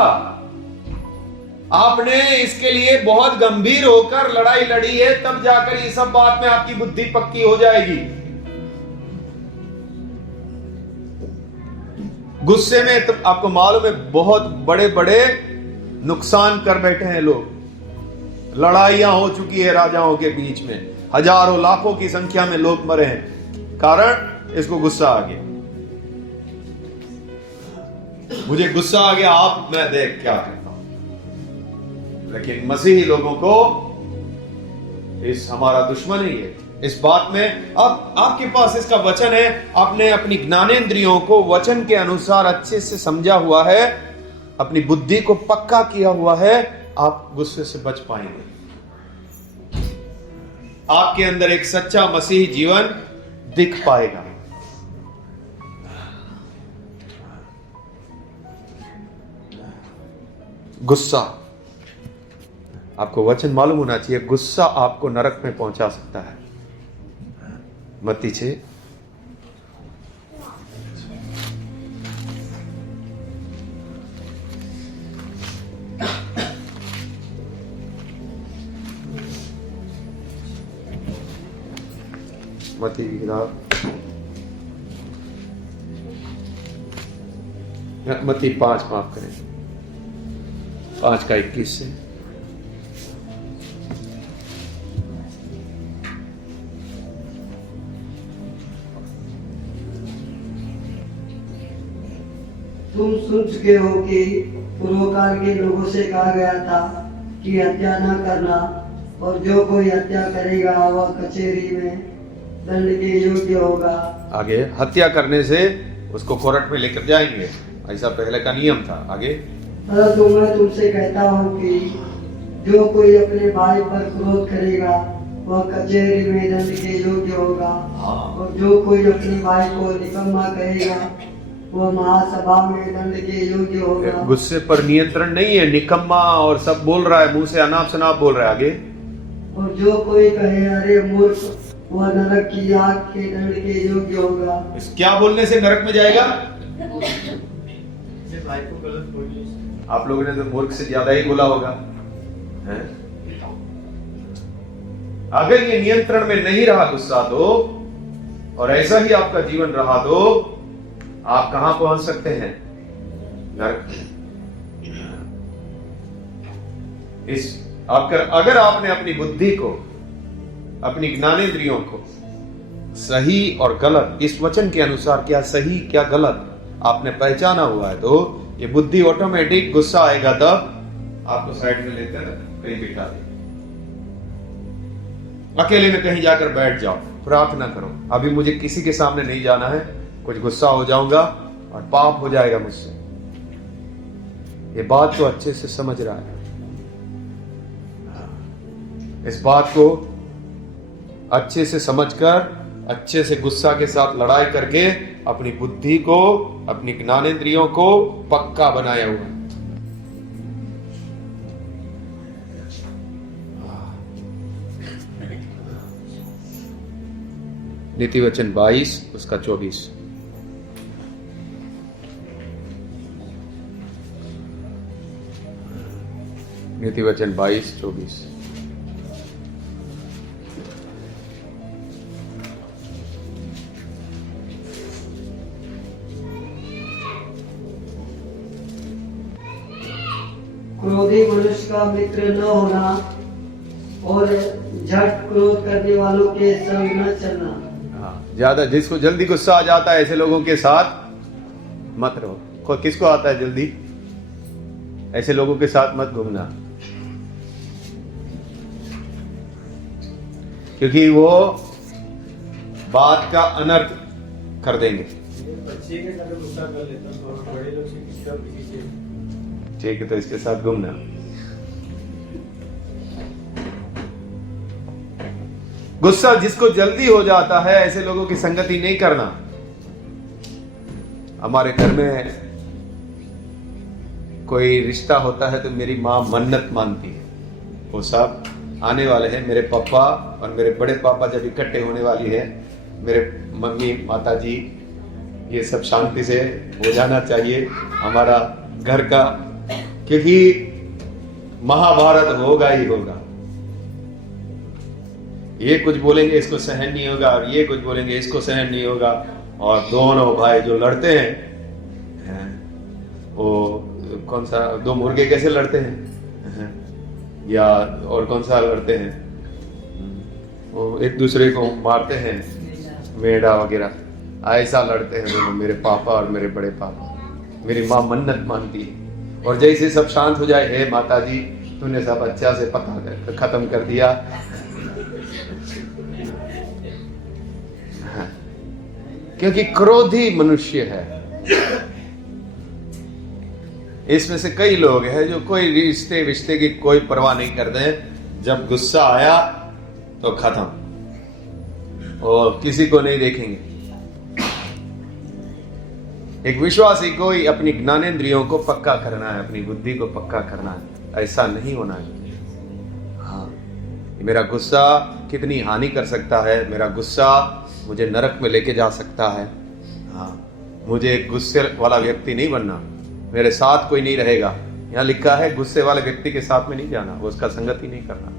आपने इसके लिए बहुत गंभीर होकर लड़ाई लड़ी है, तब जाकर ये सब बात में आपकी बुद्धि पक्की हो जाएगी। गुस्से में तो आपको मालूम है बहुत बड़े बड़े नुकसान कर बैठे हैं लोग। लड़ाइयां हो चुकी है राजाओं के बीच में, हजारों लाखों की संख्या में लोग मरे हैं, कारण इसको गुस्सा आ गया। मुझे गुस्सा आ गया, आप मैं देख क्या करता हूं। लेकिन मसीही लोगों को इस हमारा दुश्मन ही है इस बात में। अब आपके पास इसका वचन है, आपने अपनी ज्ञानेंद्रियों को वचन के अनुसार अच्छे से समझा हुआ है, अपनी बुद्धि को पक्का किया हुआ है, आप गुस्से से बच पाएंगे। आपके अंदर एक सच्चा मसीही जीवन दिख पाएगा। गुस्सा, आपको वचन मालूम होना चाहिए, गुस्सा आपको नरक में पहुंचा सकता है। मत्ती 6 मत्ती की किताब, मत्ती 5 माफ करें, 5 का 21 से। तुम सुन चुके हो कि पूर्वकाल के लोगों से कहा गया था कि हत्या न करना, और जो कोई हत्या करेगा वह कचहरी में दंड के योग्य होगा। आगे, हत्या करने से उसको कोर्ट में लेकर जाएंगे, ऐसा पहले का नियम था। आगे, परंतु मैं तुमसे कहता हूँ कि जो कोई अपने भाई पर क्रोध करेगा वह कचहरी में दंड के योग्य होगा, और जो कोई अपने भाई को निकम्मा कहेगा वह महासभा में दंड के योग्य होगा। गुस्से पर नियंत्रण नहीं है, निकम्मा और सब बोल रहा है, मुंह से अनाप शनाप बोल रहा है। आगे, और जो कोई कहे अरे मूर्ख वह नरक की आग के दंड के योग्य होगा। इस क्या बोलने से नरक में जाएगा? सिर्फ भाई को गलत बोलिए। आप लोगों ने तो मूर्ख से ज्यादा ही बोला होगा, हैं? अगर ये नियंत्रण में नहीं रहा गुस्सा तो, और ऐसा ही आपका जीवन रहा तो आप कहां पहुंच सकते हैं? नरक। अगर आपने अपनी बुद्धि को, अपनी ज्ञानेंद्रियों को सही और गलत, इस वचन के अनुसार क्या सही क्या गलत आपने पहचाना हुआ है, तो ये बुद्धि ऑटोमेटिक, गुस्सा आएगा तब आपको साइड में लेकर कहीं बिठा दे, अकेले में कहीं जाकर बैठ जाओ, प्रार्थना करो, अभी मुझे किसी के सामने नहीं जाना है, कुछ गुस्सा हो जाऊंगा और पाप हो जाएगा मुझसे। ये बात तो अच्छे से समझ रहा है, इस बात को अच्छे से समझकर, अच्छे से गुस्सा के साथ लड़ाई करके अपनी बुद्धि को, अपनी ज्ञानेंद्रियों को पक्का बनाया हुआ। नीति वचन 22 उसका 24। नीति वचन 22-24। क्रोधी मनुष्य का मित्र न होना और झट क्रोध करने वालों के संग न चलना। ज्यादा, जिसको जल्दी गुस्सा आ जाता है ऐसे लोगों के साथ मत रहो। किसको आता है जल्दी? ऐसे लोगों के साथ मत घूमना, क्योंकि वो बात का अनर्थ कर देंगे। बच्चे के साथ गुस्सा कर लेता हूं, और बड़े लोग से किसी से ठीक है, तो इसके साथ घूमना। गुस्सा जिसको जल्दी हो जाता है ऐसे लोगों की संगति नहीं करना। हमारे घर में कोई रिश्ता होता है तो मेरी माँ मन्नत मानती है, वो सब आने वाले हैं, मेरे पापा और मेरे बड़े पापा जब इकट्ठे होने वाली है, मेरे मम्मी माता जी, ये सब शांति से हो जाना चाहिए हमारा घर का, क्योंकि महाभारत होगा ही होगा। ये कुछ बोलेंगे इसको सहन नहीं होगा, और ये कुछ बोलेंगे इसको सहन नहीं होगा, और दोनों भाई जो लड़ते हैं, वो कौन सा, दो मुर्गे कैसे लड़ते हैं, या और कौन सा लड़ते हैं, वो एक दूसरे को मारते हैं, मेढ़ा वगैरह, ऐसा लड़ते हैं दोनों, मेरे पापा और मेरे बड़े पापा। मेरी माँ मन्नत मानती है, और जैसे सब शांत हो जाए, हे माता जी तूने सब अच्छा से पता खत्म कर दिया, क्योंकि क्रोधी मनुष्य है। इसमें से कई लोग हैं जो कोई रिश्ते की कोई परवाह नहीं करते, जब गुस्सा आया तो खत्म, और किसी को नहीं देखेंगे। एक विश्वासी को ही अपनी ज्ञानेंद्रियों को पक्का करना है, अपनी बुद्धि को पक्का करना है, ऐसा नहीं होना है। हाँ, मेरा गुस्सा कितनी हानि कर सकता है, मेरा गुस्सा मुझे नरक में लेके जा सकता है। हाँ, मुझे एक गुस्से वाला व्यक्ति नहीं बनना, मेरे साथ कोई नहीं रहेगा। यहाँ लिखा है गुस्से वाले व्यक्ति के साथ में नहीं जाना, वो उसका संगति नहीं करना।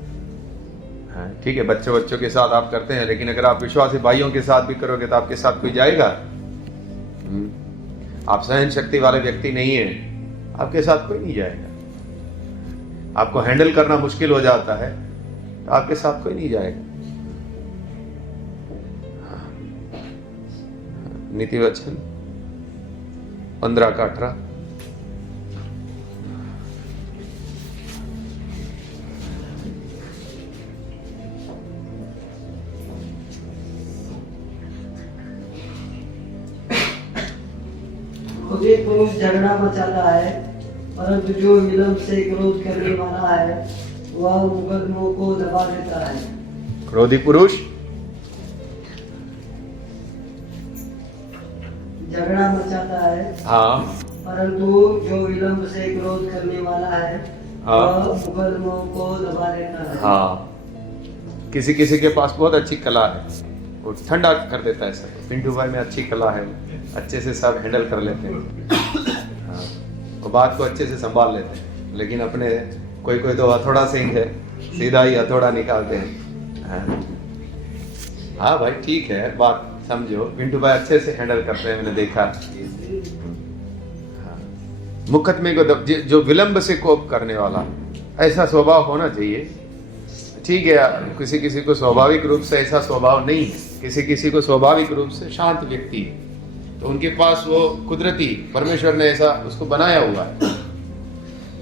हाँ, ठीक है, बच्चों के साथ आप करते हैं, लेकिन अगर आप विश्वासी भाइयों के साथ भी करोगे तो आपके साथ कोई जाएगा? आप सहन शक्ति वाले व्यक्ति नहीं है, आपके साथ कोई नहीं जाएगा। आपको हैंडल करना मुश्किल हो जाता है तो आपके साथ कोई नहीं जाएगा। नीति वचन 15-18। क्रोधित पुरुष झगड़ा मचाता है, परंतु जो विलंब से क्रोध करने वाला है वह मुकदमों को दबा देता है। क्रोधी पुरुष झगड़ा मचाता है, हाँ परंतु जो विलंब से क्रोध करने वाला है हाँ। वह मुकदमों को दबा देता है। हाँ, किसी किसी के पास बहुत अच्छी कला है, वो ठंडा कर देता है सब। पिंटू भाई में अच्छी कला है, अच्छे से सब हैंडल कर लेते हैं, हाँ, वो बात को अच्छे से संभाल लेते हैं। लेकिन अपने कोई कोई तो हथौड़ा से ही है, सीधा ही हथौड़ा निकालते हैं। हाँ भाई ठीक है, बात समझो। पिंटू भाई अच्छे से हैंडल करते हैं, मैंने देखा। हाँ, मुकदमे को जो विलंब से कोप करने वाला, ऐसा स्वभाव होना चाहिए। ठीक है, किसी किसी को स्वाभाविक रूप से ऐसा स्वभाव नहीं है, किसी किसी को स्वाभाविक रूप से शांत व्यक्ति है, तो उनके पास वो कुदरती परमेश्वर ने ऐसा उसको बनाया हुआ है।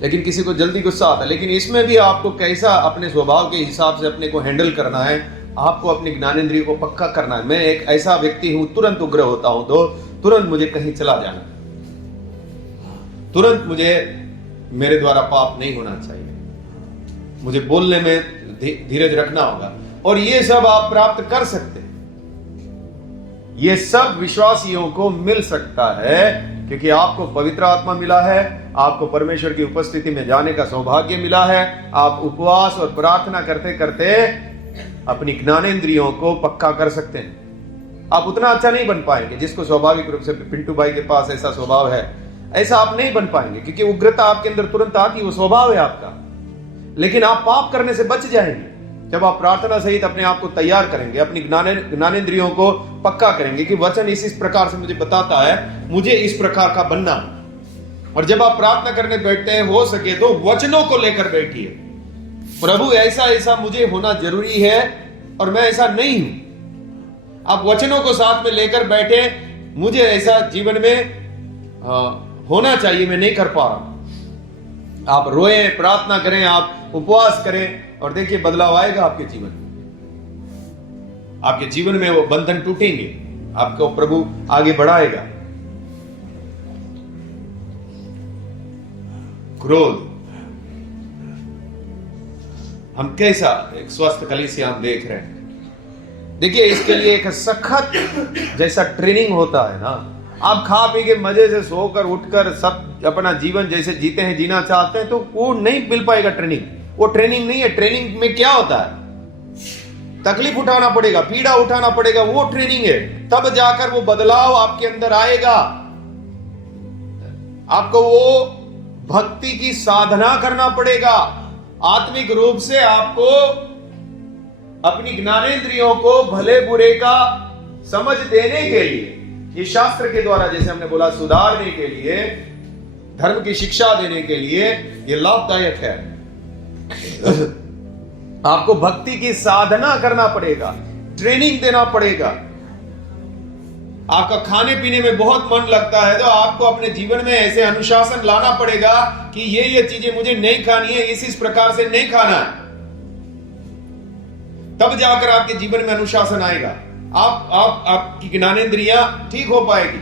लेकिन किसी को जल्दी गुस्सा आता है। लेकिन इसमें भी आपको कैसा अपने स्वभाव के हिसाब से अपने को हैंडल करना है, आपको अपनी ज्ञानेंद्रिय को पक्का करना है। मैं एक ऐसा व्यक्ति हूं, तुरंत उग्र होता हूं तो तुरंत मुझे कहीं चला जाना, तुरंत मुझे मेरे द्वारा पाप नहीं होना चाहिए, मुझे बोलने में धीरज रखना होगा। और ये सब आप प्राप्त कर सकते हैं, ये सब विश्वासियों को मिल सकता है, क्योंकि आपको पवित्र आत्मा मिला है, आपको परमेश्वर की उपस्थिति में जाने का सौभाग्य मिला है। आप उपवास और प्रार्थना करते करते अपनी ज्ञानेंद्रियों को पक्का कर सकते हैं। आप उतना अच्छा नहीं बन पाएंगे जिसको स्वाभाविक रूप से पिंटू भाई के पास ऐसा स्वभाव है, ऐसा आप नहीं बन पाएंगे, क्योंकि उग्रता आपके अंदर तुरंत आती है, वो स्वभाव है आपका। लेकिन आप पाप करने से बच जाएंगे जब आप प्रार्थना सहित अपने आप को तैयार करेंगे, अपनी ज्ञानेंद्रियों को पक्का करेंगे कि वचन इस प्रकार से मुझे बताता है, मुझे इस प्रकार का बनना। और जब आप प्रार्थना करने बैठते हैं, हो सके तो वचनों को लेकर बैठिए, प्रभु ऐसा ऐसा मुझे होना जरूरी है और मैं ऐसा नहीं हूं। आप वचनों को साथ में लेकर बैठे, मुझे ऐसा जीवन में होना चाहिए, मैं नहीं कर पा रहा। आप रोए, प्रार्थना करें, आप उपवास करें, और देखिए बदलाव आएगा आपके जीवन में। आपके जीवन में वो बंधन टूटेंगे, आपको प्रभु आगे बढ़ाएगा। क्रोध, हम कैसा एक स्वस्थ कलीसिया हम देख रहे हैं। देखिए इसके लिए एक सखत जैसा ट्रेनिंग होता है ना। आप खा पी के मजे से सोकर उठकर सब अपना जीवन जैसे जीते हैं, जीना चाहते हैं, तो वो नहीं मिल पाएगा ट्रेनिंग। वो ट्रेनिंग नहीं है। ट्रेनिंग में क्या होता है? तकलीफ उठाना पड़ेगा, पीड़ा उठाना पड़ेगा, वो ट्रेनिंग है। तब जाकर वो बदलाव आपके अंदर आएगा। आपको वो भक्ति की साधना करना पड़ेगा। आत्मिक रूप से आपको अपनी ज्ञानेंद्रियों को भले बुरे का समझ देने के लिए, ये शास्त्र के द्वारा जैसे हमने बोला सुधारने के लिए, धर्म की शिक्षा देने के लिए ये लाभदायक है। आपको भक्ति की साधना करना पड़ेगा, ट्रेनिंग देना पड़ेगा। आपका खाने पीने में बहुत मन लगता है तो आपको अपने जीवन में ऐसे अनुशासन लाना पड़ेगा कि ये चीजें मुझे नहीं खानी है, इस प्रकार से नहीं खाना है। तब जाकर आपके जीवन में अनुशासन आएगा। आपकी ज्ञानेंद्रियां ठीक हो पाएगी।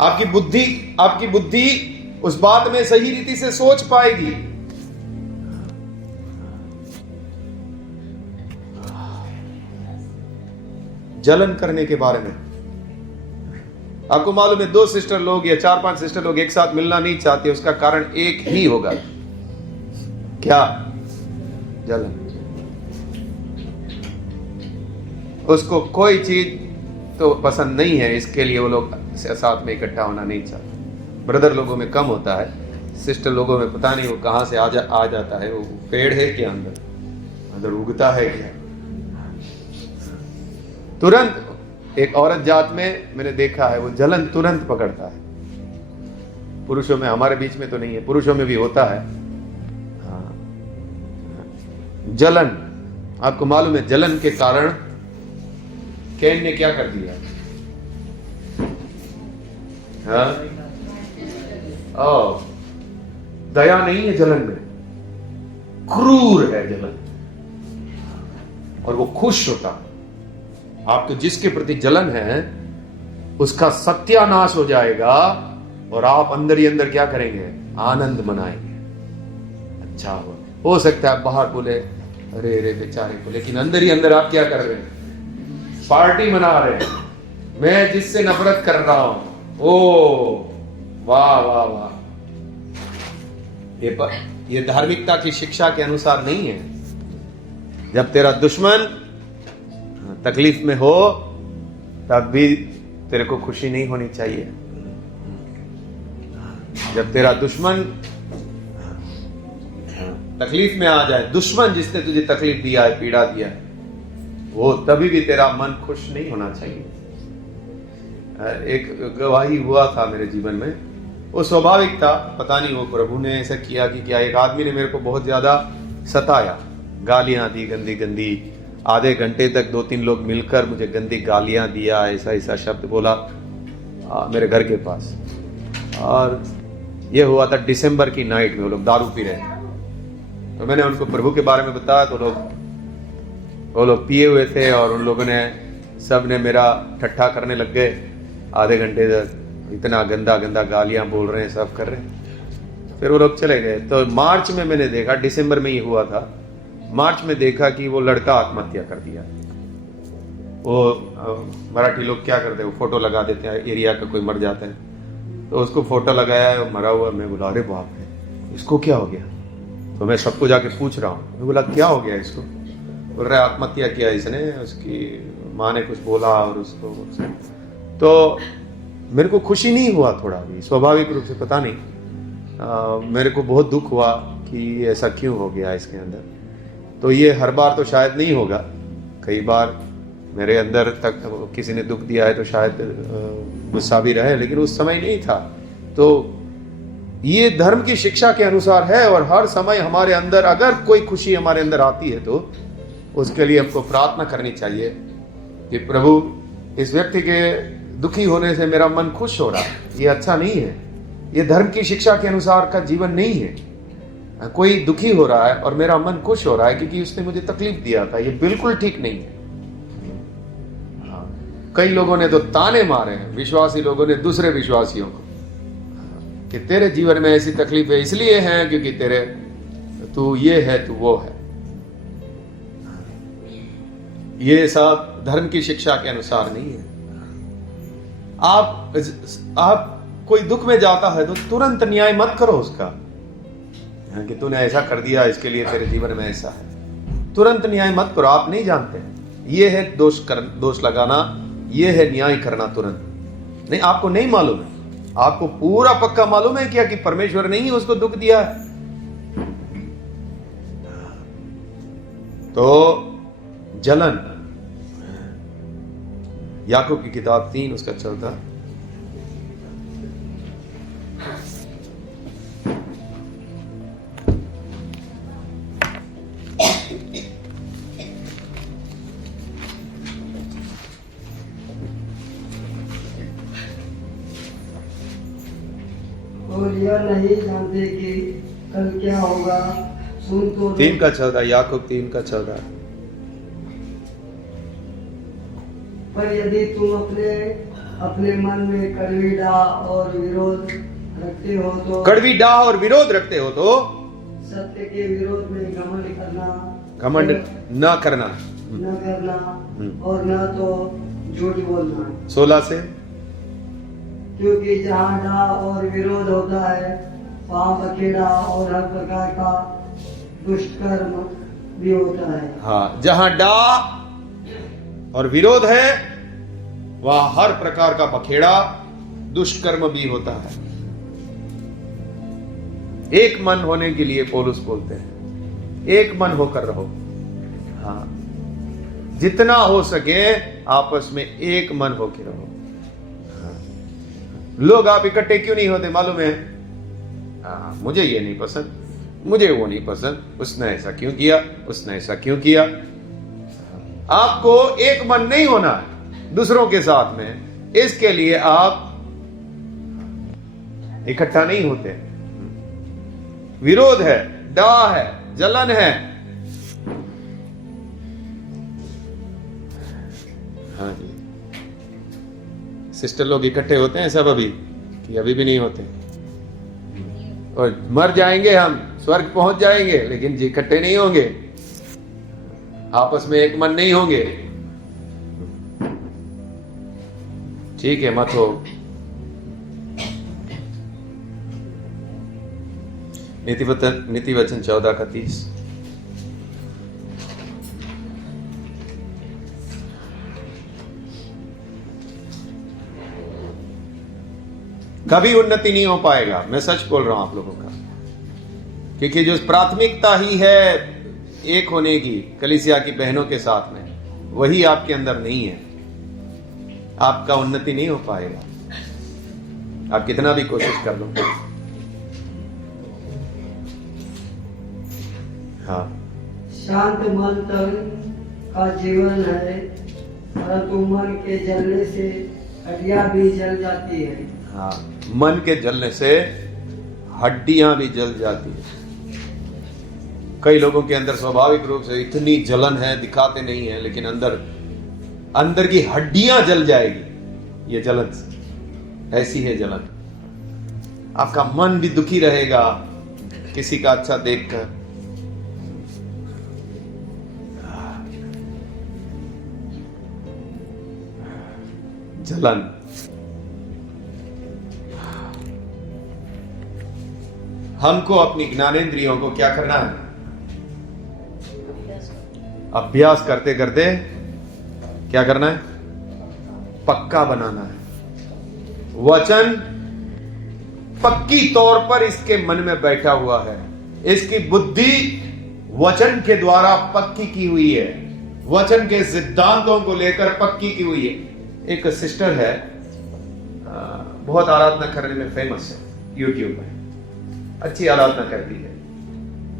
आपकी बुद्धि उस बात में सही रीति से सोच पाएगी। जलन करने के बारे में आपको मालूम है, 2 सिस्टर लोग या 4-5 सिस्टर लोग एक साथ मिलना नहीं चाहते, उसका कारण एक ही होगा। क्या? जलन। उसको कोई चीज तो पसंद नहीं है, इसके लिए वो लोग साथ में इकट्ठा होना नहीं चाहते। ब्रदर लोगों में कम होता है, सिस्टर लोगों में पता नहीं वो कहां से आ जाता है। वो पेड़ है क्या अंदर उगता है क्या? तुरंत एक औरत जात में मैंने देखा है, वो जलन तुरंत पकड़ता है। पुरुषों में, हमारे बीच में तो नहीं है, पुरुषों में भी होता है। हाँ, जलन। आपको मालूम है जलन के कारण कैन ने क्या कर दिया? हाँ? दया नहीं है जलन में, क्रूर है जलन। और वो खुश होता। आपको जिसके प्रति जलन है उसका सत्यानाश हो जाएगा और आप अंदर ही अंदर क्या करेंगे? आनंद मनाएंगे। अच्छा हो सकता है बाहर बोले अरे अरे बेचारे को, लेकिन अंदर ही अंदर आप क्या कर रहे हैं? पार्टी मना रहे हैं, मैं जिससे नफरत कर रहा हूं। ओ वाह वाह वाह, ये धार्मिकता की शिक्षा के अनुसार नहीं है। जब तेरा दुश्मन तकलीफ में हो तब भी तेरे को खुशी नहीं होनी चाहिए। जब तेरा दुश्मन तकलीफ में आ जाए, दुश्मन जिसने तुझे तकलीफ दिया है, पीड़ा दिया है, वो तभी भी तेरा मन खुश नहीं होना चाहिए। एक गवाही हुआ था मेरे जीवन में, वो स्वाभाविक था, पता नहीं वो प्रभु ने ऐसा किया कि क्या। एक आदमी ने मेरे को बहुत ज्यादा सताया, गालियां दी गंदी गंदी, आधे घंटे तक 2-3 लोग मिलकर मुझे गंदी गालियां दिया, ऐसा ऐसा शब्द बोला मेरे घर के पास। और ये हुआ था दिसंबर की नाइट में, वो लोग दारू पी रहे थे। तो मैंने उनको प्रभु के बारे में बताया, तो वो लोग पिए हुए थे और उन लोगों ने सब ने मेरा ठट्ठा करने लग गए। आधे घंटे तक इतना गंदा गंदा गालियां बोल रहे हैं, सब कर रहे हैं। फिर वो लोग चले गए। तो मार्च में मैंने देखा, दिसंबर में ही हुआ था, मार्च में देखा कि वो लड़का आत्महत्या कर दिया। वो मराठी लोग क्या करते हैं, वो फोटो लगा देते हैं, एरिया का कोई मर जाता है तो उसको फोटो लगाया है मरा हुआ। मैं बोला अरे बाप रे, इसको क्या हो गया? तो मैं सबको जाके पूछ रहा हूँ, मैं बोला क्या हो गया इसको? बोल रहे आत्महत्या किया इसने, उसकी माँ ने कुछ बोला और उसको। तो मेरे को खुशी नहीं हुआ थोड़ा भी, स्वाभाविक रूप से, पता नहीं मेरे को बहुत दुख हुआ कि ऐसा क्यों हो गया इसके अंदर। तो ये हर बार तो शायद नहीं होगा, कई बार मेरे अंदर तक किसी ने दुख दिया है तो शायद गुस्सा भी रहे, लेकिन उस समय नहीं था। तो ये धर्म की शिक्षा के अनुसार है, और हर समय हमारे अंदर अगर कोई खुशी हमारे अंदर आती है तो उसके लिए हमको प्रार्थना करनी चाहिए कि प्रभु, इस व्यक्ति के दुखी होने से मेरा मन खुश हो रहा है, ये अच्छा नहीं है, ये धर्म की शिक्षा के अनुसार का जीवन नहीं है। कोई दुखी हो रहा है और मेरा मन खुश हो रहा है क्योंकि उसने मुझे तकलीफ दिया था, ये बिल्कुल ठीक नहीं है। कई लोगों ने तो ताने मारे हैं, विश्वासी लोगों ने दूसरे विश्वासियों को, कि तेरे जीवन में ऐसी तकलीफें इसलिए हैं क्योंकि तू ये है, तू वो है। ये सब धर्म की शिक्षा के अनुसार नहीं है। आप कोई दुख में जाता है तो तुरंत न्याय मत करो उसका, कि तूने ऐसा कर दिया इसके लिए तेरे जीवन में ऐसा है। तुरंत न्याय मत करो, आप नहीं जानते। ये है दोष लगाना, ये है न्याय करना तुरंत। नहीं, आपको नहीं मालूम है, आपको पूरा पक्का मालूम है क्या कि परमेश्वर ने ही उसको दुख दिया है। तो जलन, याकूब की किताब 3 उसका 14। और यह नहीं जानते कि कल क्या होगा, सुन तो 3 का 14, याकूब 3 का 14। पर यदि तुम अपने मन में कड़वी डाह और विरोध रखते हो तो सत्य के विरोध में घमंड न करना और न तो झूठ बोलना। 16 से, क्योंकि जहाँ डाह और विरोध होता है वहाँ बखेड़ा और हर प्रकार का दुष्कर्म भी होता है। हाँ, जहां डाह और विरोध है वहां हर प्रकार का बखेड़ा, दुष्कर्म भी होता है। एक मन होने के लिए पौलुस बोलते हैं, एक मन होकर रहो। हाँ, जितना हो सके आपस में एक मन होकर रहो। हाँ। लोग आप इकट्ठे क्यों नहीं होते मालूम है? हाँ, मुझे ये नहीं पसंद, मुझे वो नहीं पसंद, उसने ऐसा क्यों किया, उसने ऐसा क्यों किया। आपको एक मन नहीं होना है दूसरों के साथ में, इसके लिए आप इकट्ठा नहीं होते। विरोध है, डाह है, जलन है। हाँ जी, सिस्टर लोग इकट्ठे होते हैं सब अभी कि अभी भी नहीं होते? और मर जाएंगे हम, स्वर्ग पहुंच जाएंगे, लेकिन जी इकट्ठे नहीं होंगे, आपस में एक मन नहीं होंगे। ठीक है, मत हो। नीति वचन 14:30। कभी उन्नति नहीं हो पाएगा, मैं सच बोल रहा हूं आप लोगों का, क्योंकि जो प्राथमिकता ही है एक होने की कलीसिया की बहनों के साथ में, वही आपके अंदर नहीं है, आपका उन्नति नहीं हो पाएगा, आप कितना भी कोशिश कर लो। हाँ, शांत मन तन का जीवन है, परंतु मन के जलने से हड्डियां भी जल जाती है। हाँ, मन के जलने से हड्डियां भी जल जाती है। कई लोगों के अंदर स्वाभाविक रूप से इतनी जलन है, दिखाते नहीं है, लेकिन अंदर की हड्डियां जल जाएगी। ये जलन ऐसी है जलन। आपका मन भी दुखी रहेगा किसी का अच्छा देखकर। जलन। हमको अपनी ज्ञानेंद्रियों को क्या करना है? अभ्यास करते करते क्या करना है? पक्का बनाना है। वचन पक्की तौर पर इसके मन में बैठा हुआ है, इसकी बुद्धि वचन के द्वारा पक्की की हुई है, वचन के सिद्धांतों को लेकर पक्की की हुई है। एक सिस्टर है, बहुत आराधना करने में फेमस है, यूट्यूब में अच्छी आराधना करती है।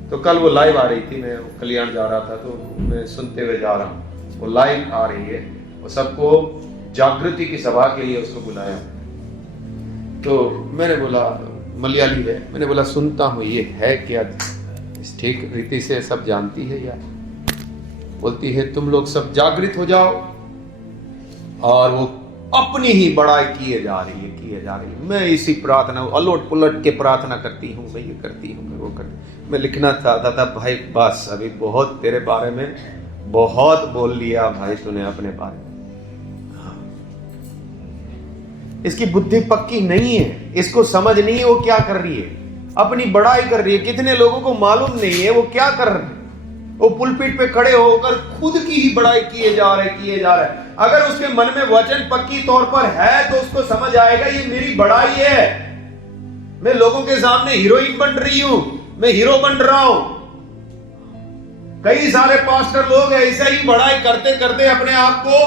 तो कल वो लाइव आ रही थी, मैं कल्याण जा रहा था तो मैं सुनते हुए जा रहा हूँ, वो लाइव आ रही है। वो सबको जागृति की सभा के लिए उसको बुलाया। तो मैंने बोला, मलयाली है, मैंने बोला सुनता हूँ ये है क्या, ठीक रीति से सब जानती है यार? बोलती है तुम लोग सब जागृत हो जाओ, और वो अपनी ही बड़ाई किए जा रही है। मैं इसी प्रार्थना अलट पुलट के प्रार्थना करती हूँ, मैं ये करती हूँ, मैं वो करती। मैं लिखना चाहता था भाई बस अभी बहुत तेरे बारे में बहुत बोल लिया भाई तूने अपने बारे में। इसकी बुद्धि पक्की नहीं है, इसको समझ नहीं है वो क्या कर रही है, अपनी बड़ाई कर रही है। कितने लोगों को मालूम नहीं है वो क्या कर रहे हैं। वो पुलपिट पे खड़े होकर खुद की ही बड़ाई किए जा रहे। अगर उसके मन में वचन पक्की तौर पर है तो उसको समझ आएगा ये मेरी बड़ाई है, मैं लोगों के सामने हीरोइन बन रही हूं, मैं हीरो बन रहा हूं। कई सारे पास्टर लोग ऐसा ही बड़ाई करते करते अपने आप को,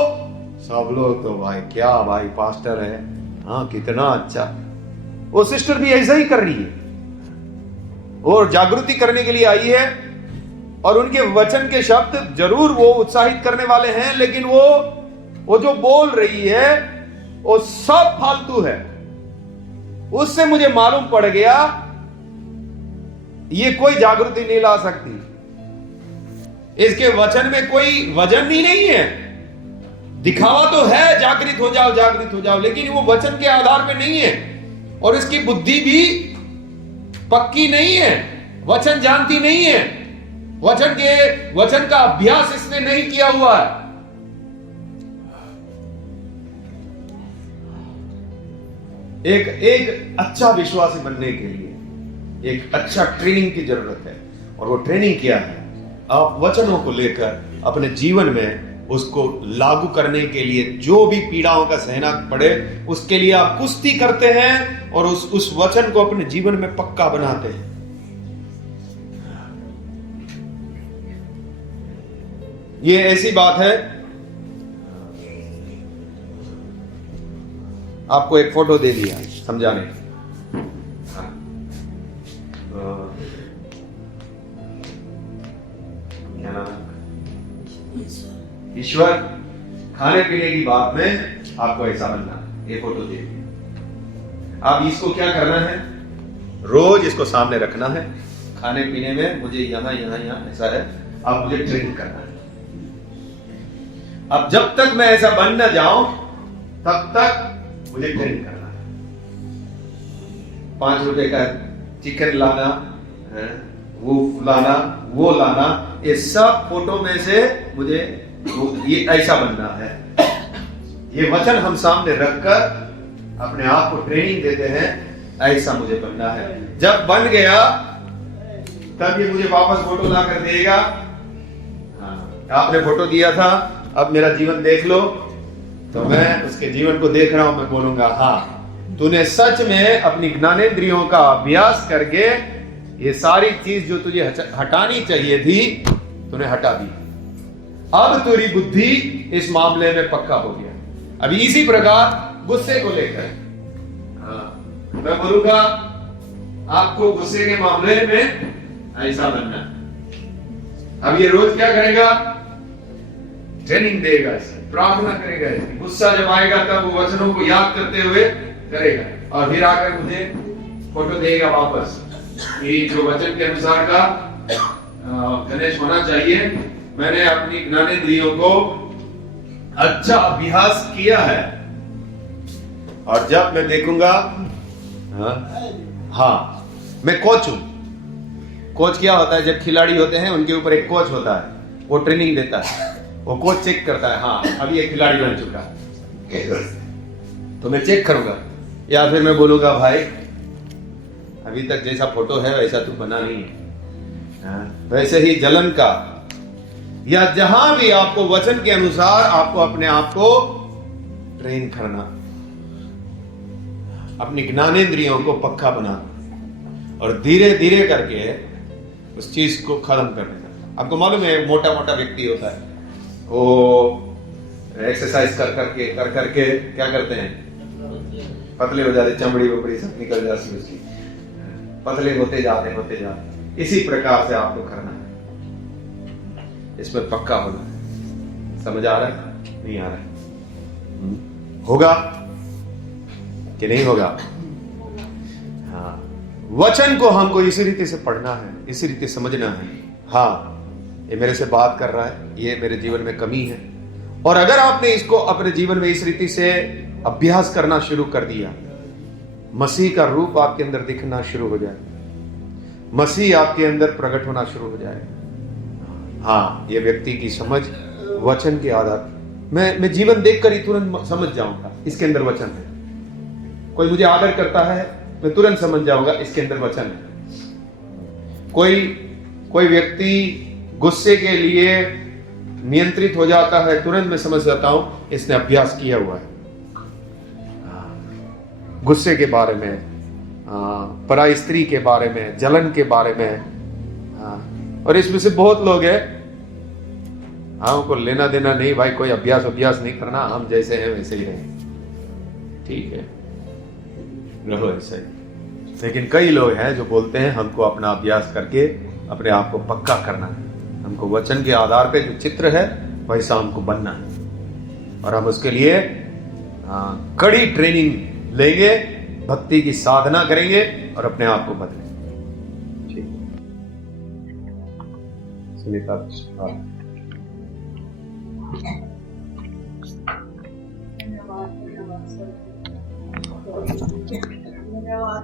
सब लोग तो भाई क्या भाई पास्टर है, हाँ कितना अच्छा। वो सिस्टर भी ऐसा ही कर रही है और जागृति करने के लिए आई है, और उनके वचन के शब्द जरूर वो उत्साहित करने वाले हैं, लेकिन वो जो बोल रही है वो सब फालतू है। उससे मुझे मालूम पड़ गया ये कोई जागृति नहीं ला सकती, इसके वचन में कोई वजन ही नहीं है। दिखावा तो है जागृत हो जाओ, लेकिन वो वचन के आधार पे नहीं है, और इसकी बुद्धि भी पक्की नहीं है, वचन जानती नहीं है, वचन का अभ्यास इसने नहीं किया हुआ है। एक अच्छा विश्वासी बनने के लिए एक अच्छा ट्रेनिंग की जरूरत है, और वो ट्रेनिंग क्या है? आप वचनों को लेकर अपने जीवन में उसको लागू करने के लिए जो भी पीड़ाओं का सहना पड़े उसके लिए आप कुश्ती करते हैं, और उस वचन को अपने जीवन में पक्का बनाते हैं। ये ऐसी बात है, आपको एक फोटो दे दिया समझाने। क्या नाम है? ईश्वर। खाने पीने की बात में आपको ऐसा बनना, ये फोटो दे दिया। अब इसको क्या करना है? रोज इसको सामने रखना है। खाने पीने में मुझे यहां ऐसा है, अब मुझे ट्रेन करना है। अब जब तक मैं ऐसा बन न जाऊं तब तक मुझे ट्रेन करना है। 5 रुपए का चिकन लाना, वो लाना, ये सब फोटो में से मुझे ये ऐसा बनना है। ये वचन हम सामने रखकर अपने आप को ट्रेनिंग देते हैं, ऐसा मुझे बनना है। जब बन गया तब ये मुझे वापस फोटो ला कर देगा। आपने फोटो दिया था, अब मेरा जीवन देख लो। तो मैं उसके जीवन को देख रहा हूं, मैं बोलूंगा हाँ, तूने सच में अपनी ज्ञानेंद्रियों का अभ्यास करके ये सारी चीज जो तुझे हटानी चाहिए थी, तूने हटा दी। अब तेरी बुद्धि इस मामले में पक्का हो गया। अभी इसी प्रकार गुस्से को लेकर मैं बोलूंगा आपको गुस्से के मामले में ऐसा बनना है। अब ये रोज क्या करेगा? ट्रेनिंग देगा, प्रार्थना करेगा। गुस्सा जब आएगा तब वो वचनों को याद करते हुए करेगा, और फिर आकर मुझे फोटो देगा वापस कि जो वचन के अनुसार का गणेश होना चाहिए। मैंने अपनी ज्ञानेंद्रियों को अच्छा अभ्यास किया है। और जब मैं देखूंगा हाँ मैं कोच हूं। कोच क्या होता है? जब खिलाड़ी होते हैं उनके ऊपर एक कोच होता है, वो ट्रेनिंग देता है। वो कोच चेक करता है, हाँ अब ये खिलाड़ी बन चुका है, तो मैं चेक करूंगा। या फिर मैं बोलूंगा भाई अभी तक जैसा फोटो है वैसा तू बना नहीं है। वैसे ही जलन का या जहां भी आपको वचन के अनुसार आपको अपने आप को ट्रेन करना, अपनी ज्ञानेंद्रियों को पक्का बनाना और धीरे धीरे करके उस चीज को खत्म करने का। आपको मालूम है मोटा मोटा व्यक्ति होता है, वो एक्सरसाइज कर करके क्या करते हैं? पतले हो जाते, चमड़ी वमड़ी सब निकल जाती है उसकी, पतले होते जाते। इसी प्रकार से आपको करना है, इस पर पक्का होना है। समझ आ रहा है? नहीं आ रहा है? होगा कि नहीं होगा? हाँ, वचन को हमको इसी रीति से पढ़ना है, इसी रीति समझना है। हाँ, ये मेरे से बात कर रहा है, ये मेरे जीवन में कमी है। और अगर आपने इसको अपने जीवन में इस रीति से अभ्यास करना शुरू कर दिया, मसीह का रूप आपके अंदर दिखना शुरू हो जाए, मसीह आपके अंदर प्रकट होना शुरू हो जाए। हाँ, ये व्यक्ति की समझ वचन के आधार, मैं जीवन देखकर ही तुरंत समझ जाऊंगा इसके अंदर वचन है। कोई मुझे आदर करता है, मैं तुरंत समझ जाऊंगा इसके अंदर वचन है। कोई व्यक्ति गुस्से के लिए नियंत्रित हो जाता है, तुरंत मैं समझ जाता हूं इसने अभ्यास किया हुआ है गुस्से के बारे में, पराई स्त्री के बारे में, जलन के बारे में। और इसमें से बहुत लोग हैं, हमको लेना देना नहीं भाई, कोई अभ्यास नहीं करना, हम जैसे हैं वैसे ही रहें, ठीक है रहो ऐसे ही। लेकिन कई लोग हैं जो बोलते हैं हमको अपना अभ्यास करके अपने आप को पक्का करना है, हमको वचन के आधार पे जो चित्र है वैसा हमको बनना है, और हम उसके लिए कड़ी ट्रेनिंग लेंगे, भक्ति की साधना करेंगे और अपने आप को बदलेंगे। ठीक है, सुनीता धन्यवाद।